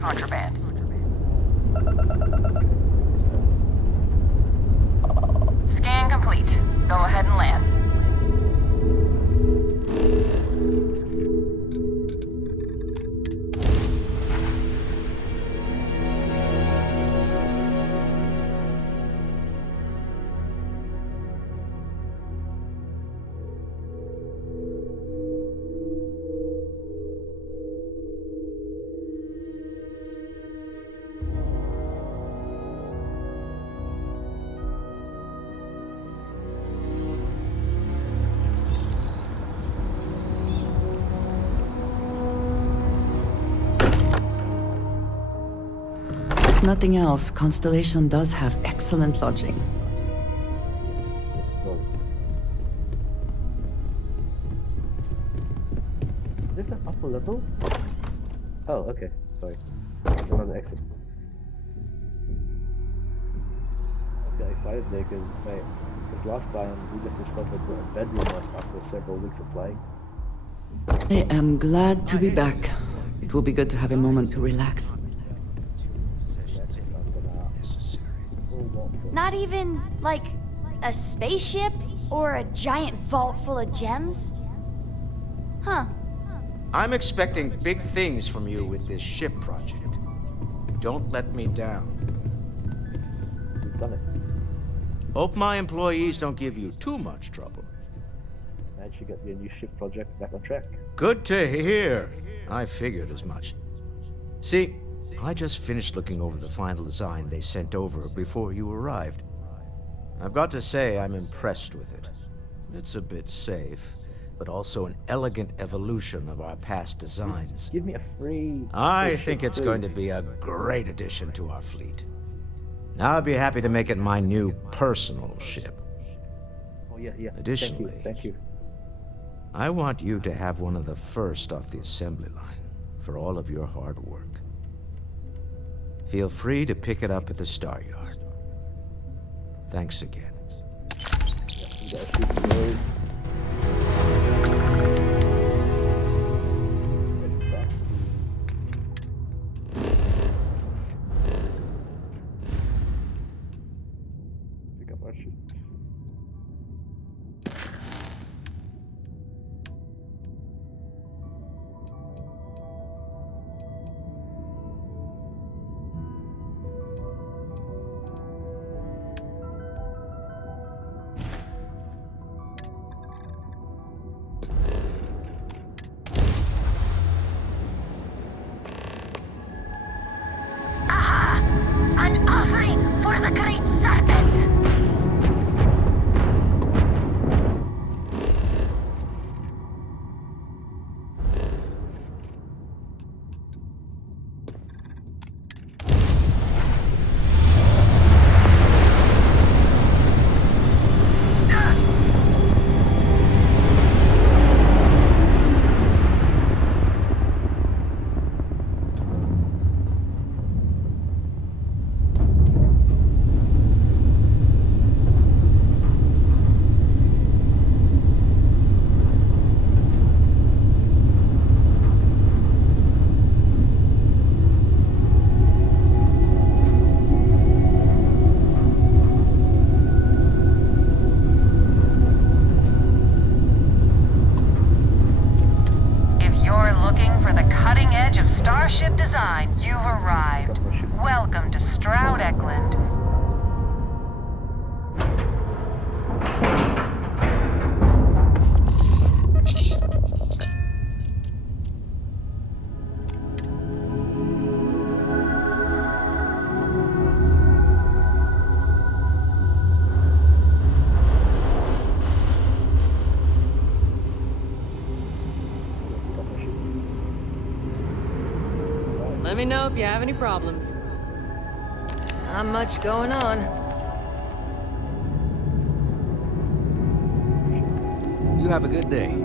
contraband. Scan complete. Go ahead and land. Nothing else, Constellation does have excellent lodging. Is this an upper level? Oh, okay. Sorry. Another exit. I got excited there because last time we just discovered a bedroom after several weeks of playing. I am glad to be back. It will be good to have a moment to relax. Not even, like, a spaceship? Or a giant vault full of gems? Huh. I'm expecting big things from you with this ship project. Don't let me down. We've done it. Hope my employees don't give you too much trouble. And you got your new ship project back on track. Good to hear. I figured as much. See, I just finished looking over the final design they sent over before you arrived. I've got to say I'm impressed with it. It's a bit safe, but also an elegant evolution of our past designs. Give me a free... I think it's going to be a great addition to our fleet. I'll be happy to make it my new personal ship. Oh yeah. Additionally, Thank you. I want you to have one of the first off the assembly line for all of your hard work. Feel free to pick it up at the Star Yard. Thanks again. Pick up our ship. the great serpent! Starship design, you've arrived. Welcome to Stroud Eklund. Let me know if you have any problems. Not much going on. You have a good day.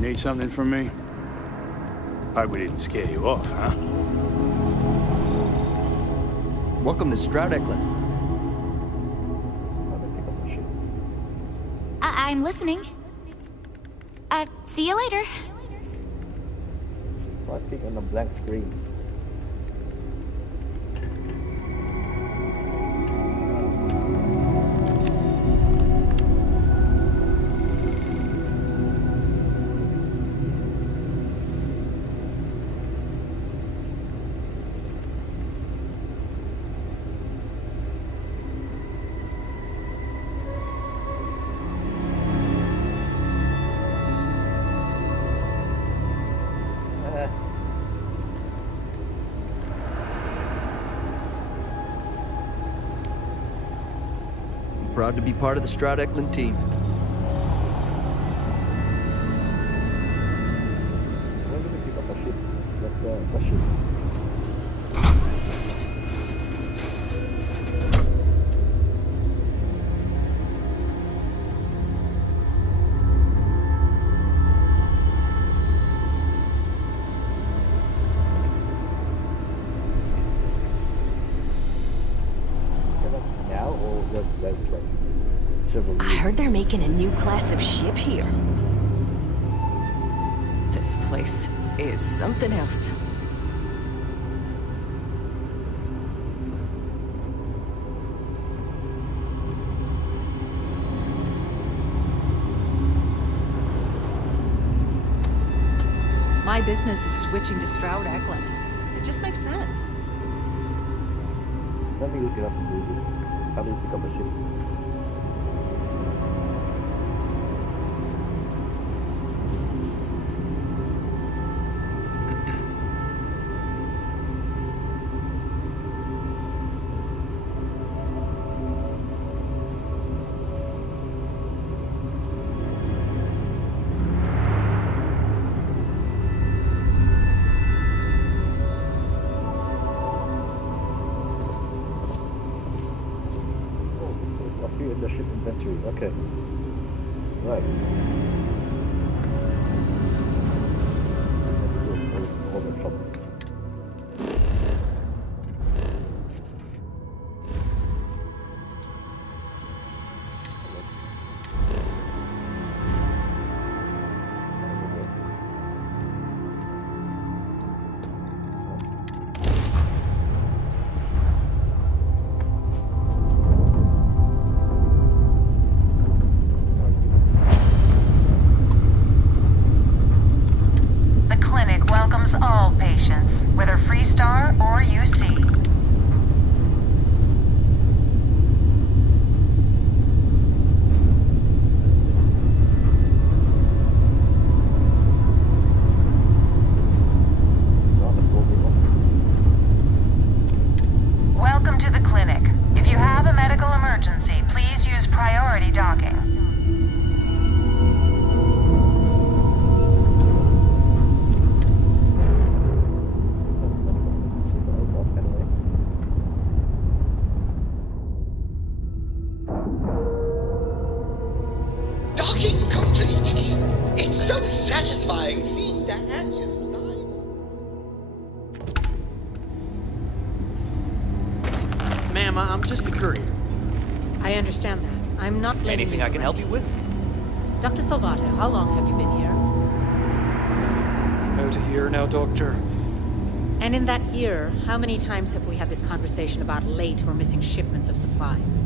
Need something from me? Hope we didn't scare you off, huh? Welcome to Stroud Eklund. I'm listening. See you later. Right-click on the blank screen. Proud to be part of the Stroud Eklund team. I'm gonna pick up a ship. That's a ship. Now or that's like several I years? heard they're making a new class of ship here. This place is something else. My business is switching to Stroud Eklund. It just makes sense. Let me look it up and Google. How do you pick up a ship? Appear in the ship inventory. Okay. Right. Let's do it. All the trouble. Docking complete. It's so satisfying seeing the hatches light. Ma'am, I'm just the courier. I understand that. I'm not blaming Anything you I can help you with? Dr. Salvato, how long have you been here? About a year now, Doctor. And in that year, how many times have we had this conversation about late or missing shipments of supplies?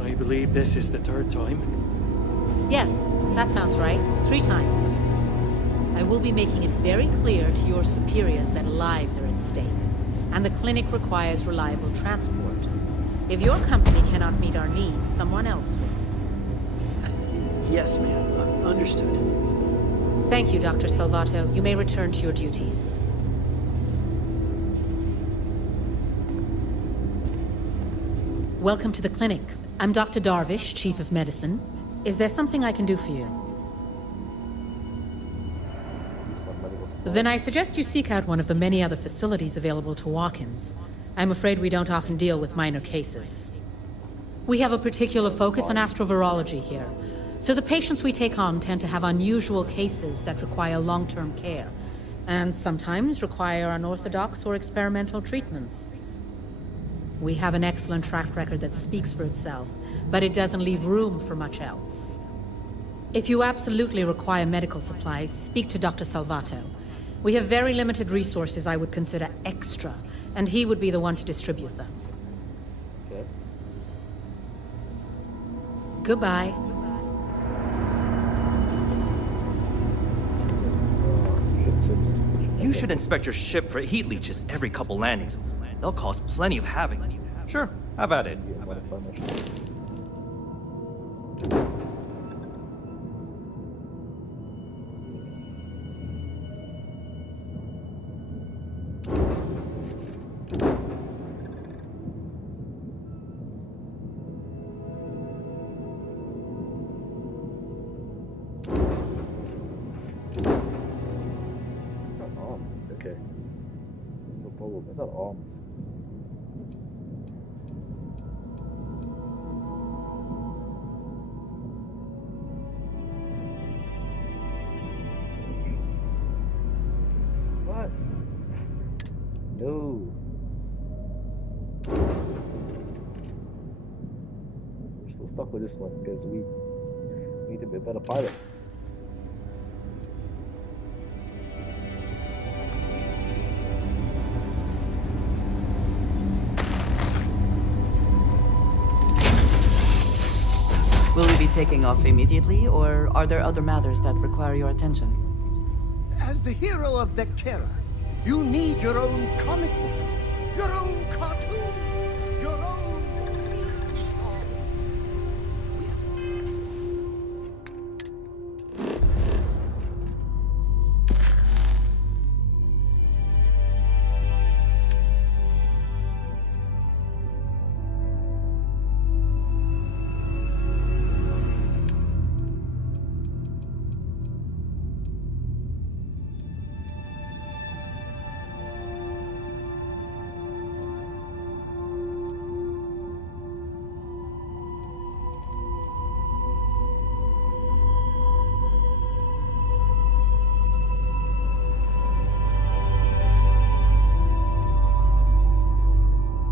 I believe this is the third time. Yes, that sounds right. 3 times. I will be making it very clear to your superiors that lives are at stake, and the clinic requires reliable transport. If your company cannot meet our needs, someone else will. Yes, ma'am. Understood. Thank you, Dr. Salvato. You may return to your duties. Welcome to the clinic. I'm Dr. Darvish, Chief of Medicine. Is there something I can do for you? Then I suggest you seek out one of the many other facilities available to walk-ins. I'm afraid we don't often deal with minor cases. We have a particular focus on astrovirology here, so the patients we take on tend to have unusual cases that require long-term care, and sometimes require unorthodox or experimental treatments. We have an excellent track record that speaks for itself, but it doesn't leave room for much else. If you absolutely require medical supplies, speak to Dr. Salvato. We have very limited resources I would consider extra, and he would be the one to distribute them. Okay. Goodbye. You should inspect your ship for heat leeches every couple landings. They'll cause plenty of havoc. Sure, have at it. Okay. That's the problem. It's not armed. What? No. We're still stuck with this one because we need to be a better pilot. Will we be taking off immediately, or are there other matters that require your attention? As the hero of Vectera, you need your own comic book, your own cartoon, your own theme song.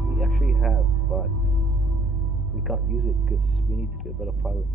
We actually have, but we can't use it because we need to be a better pilot.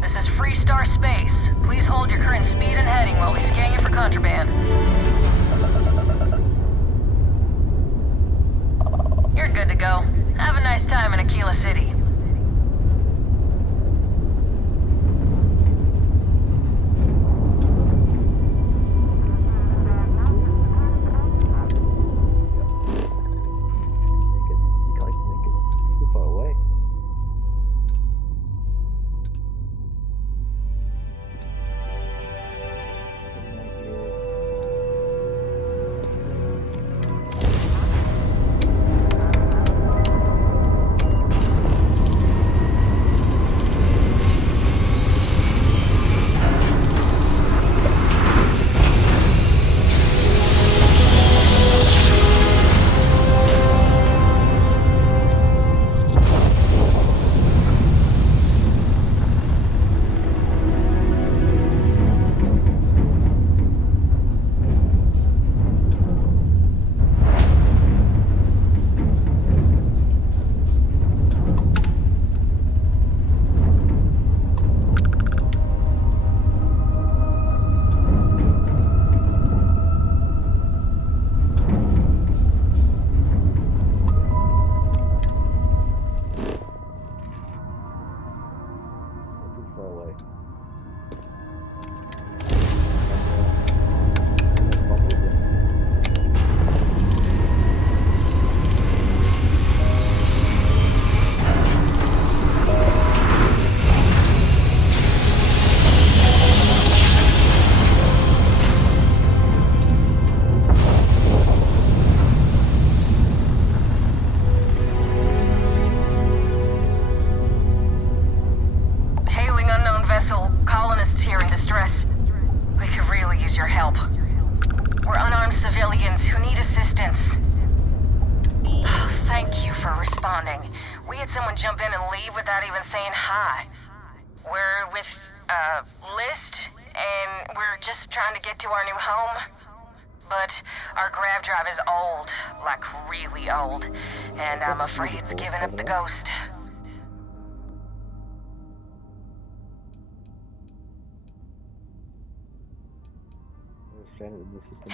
This is Freestar Space. Please hold your current speed and heading while we scan you for contraband. You're good to go. Have a nice time in Aquila City. responding. We had someone jump in and leave without even saying hi. We're with, List, and we're just trying to get to our new home. But our grav drive is old, like really old, and I'm afraid it's given up the ghost.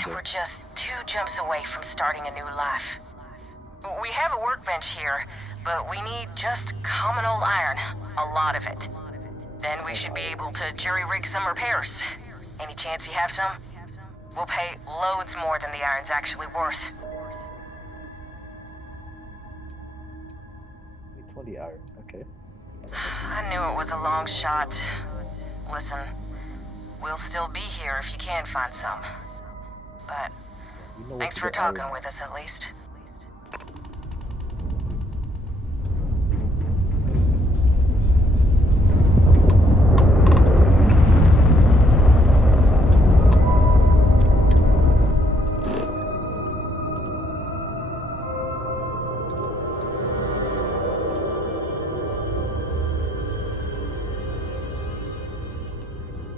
We're just 2 jumps away from starting a new life. We have a workbench here, but we need just common old iron, a lot of it. Then we should be able to jury-rig some repairs. Any chance you have some? We'll pay loads more than the iron's actually worth. 20 iron, okay. I knew it was a long shot. Listen, we'll still be here if you can find some. But thanks for talking with us, at least.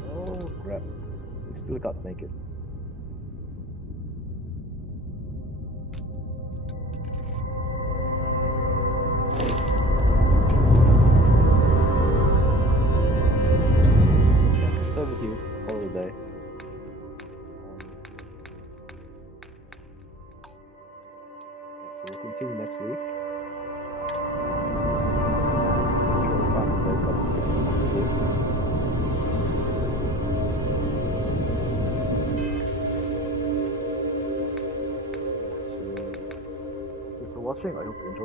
Oh crap, we still can't make it. Stay with you all day. So we'll continue next week. Thanks for watching. I hope you enjoyed.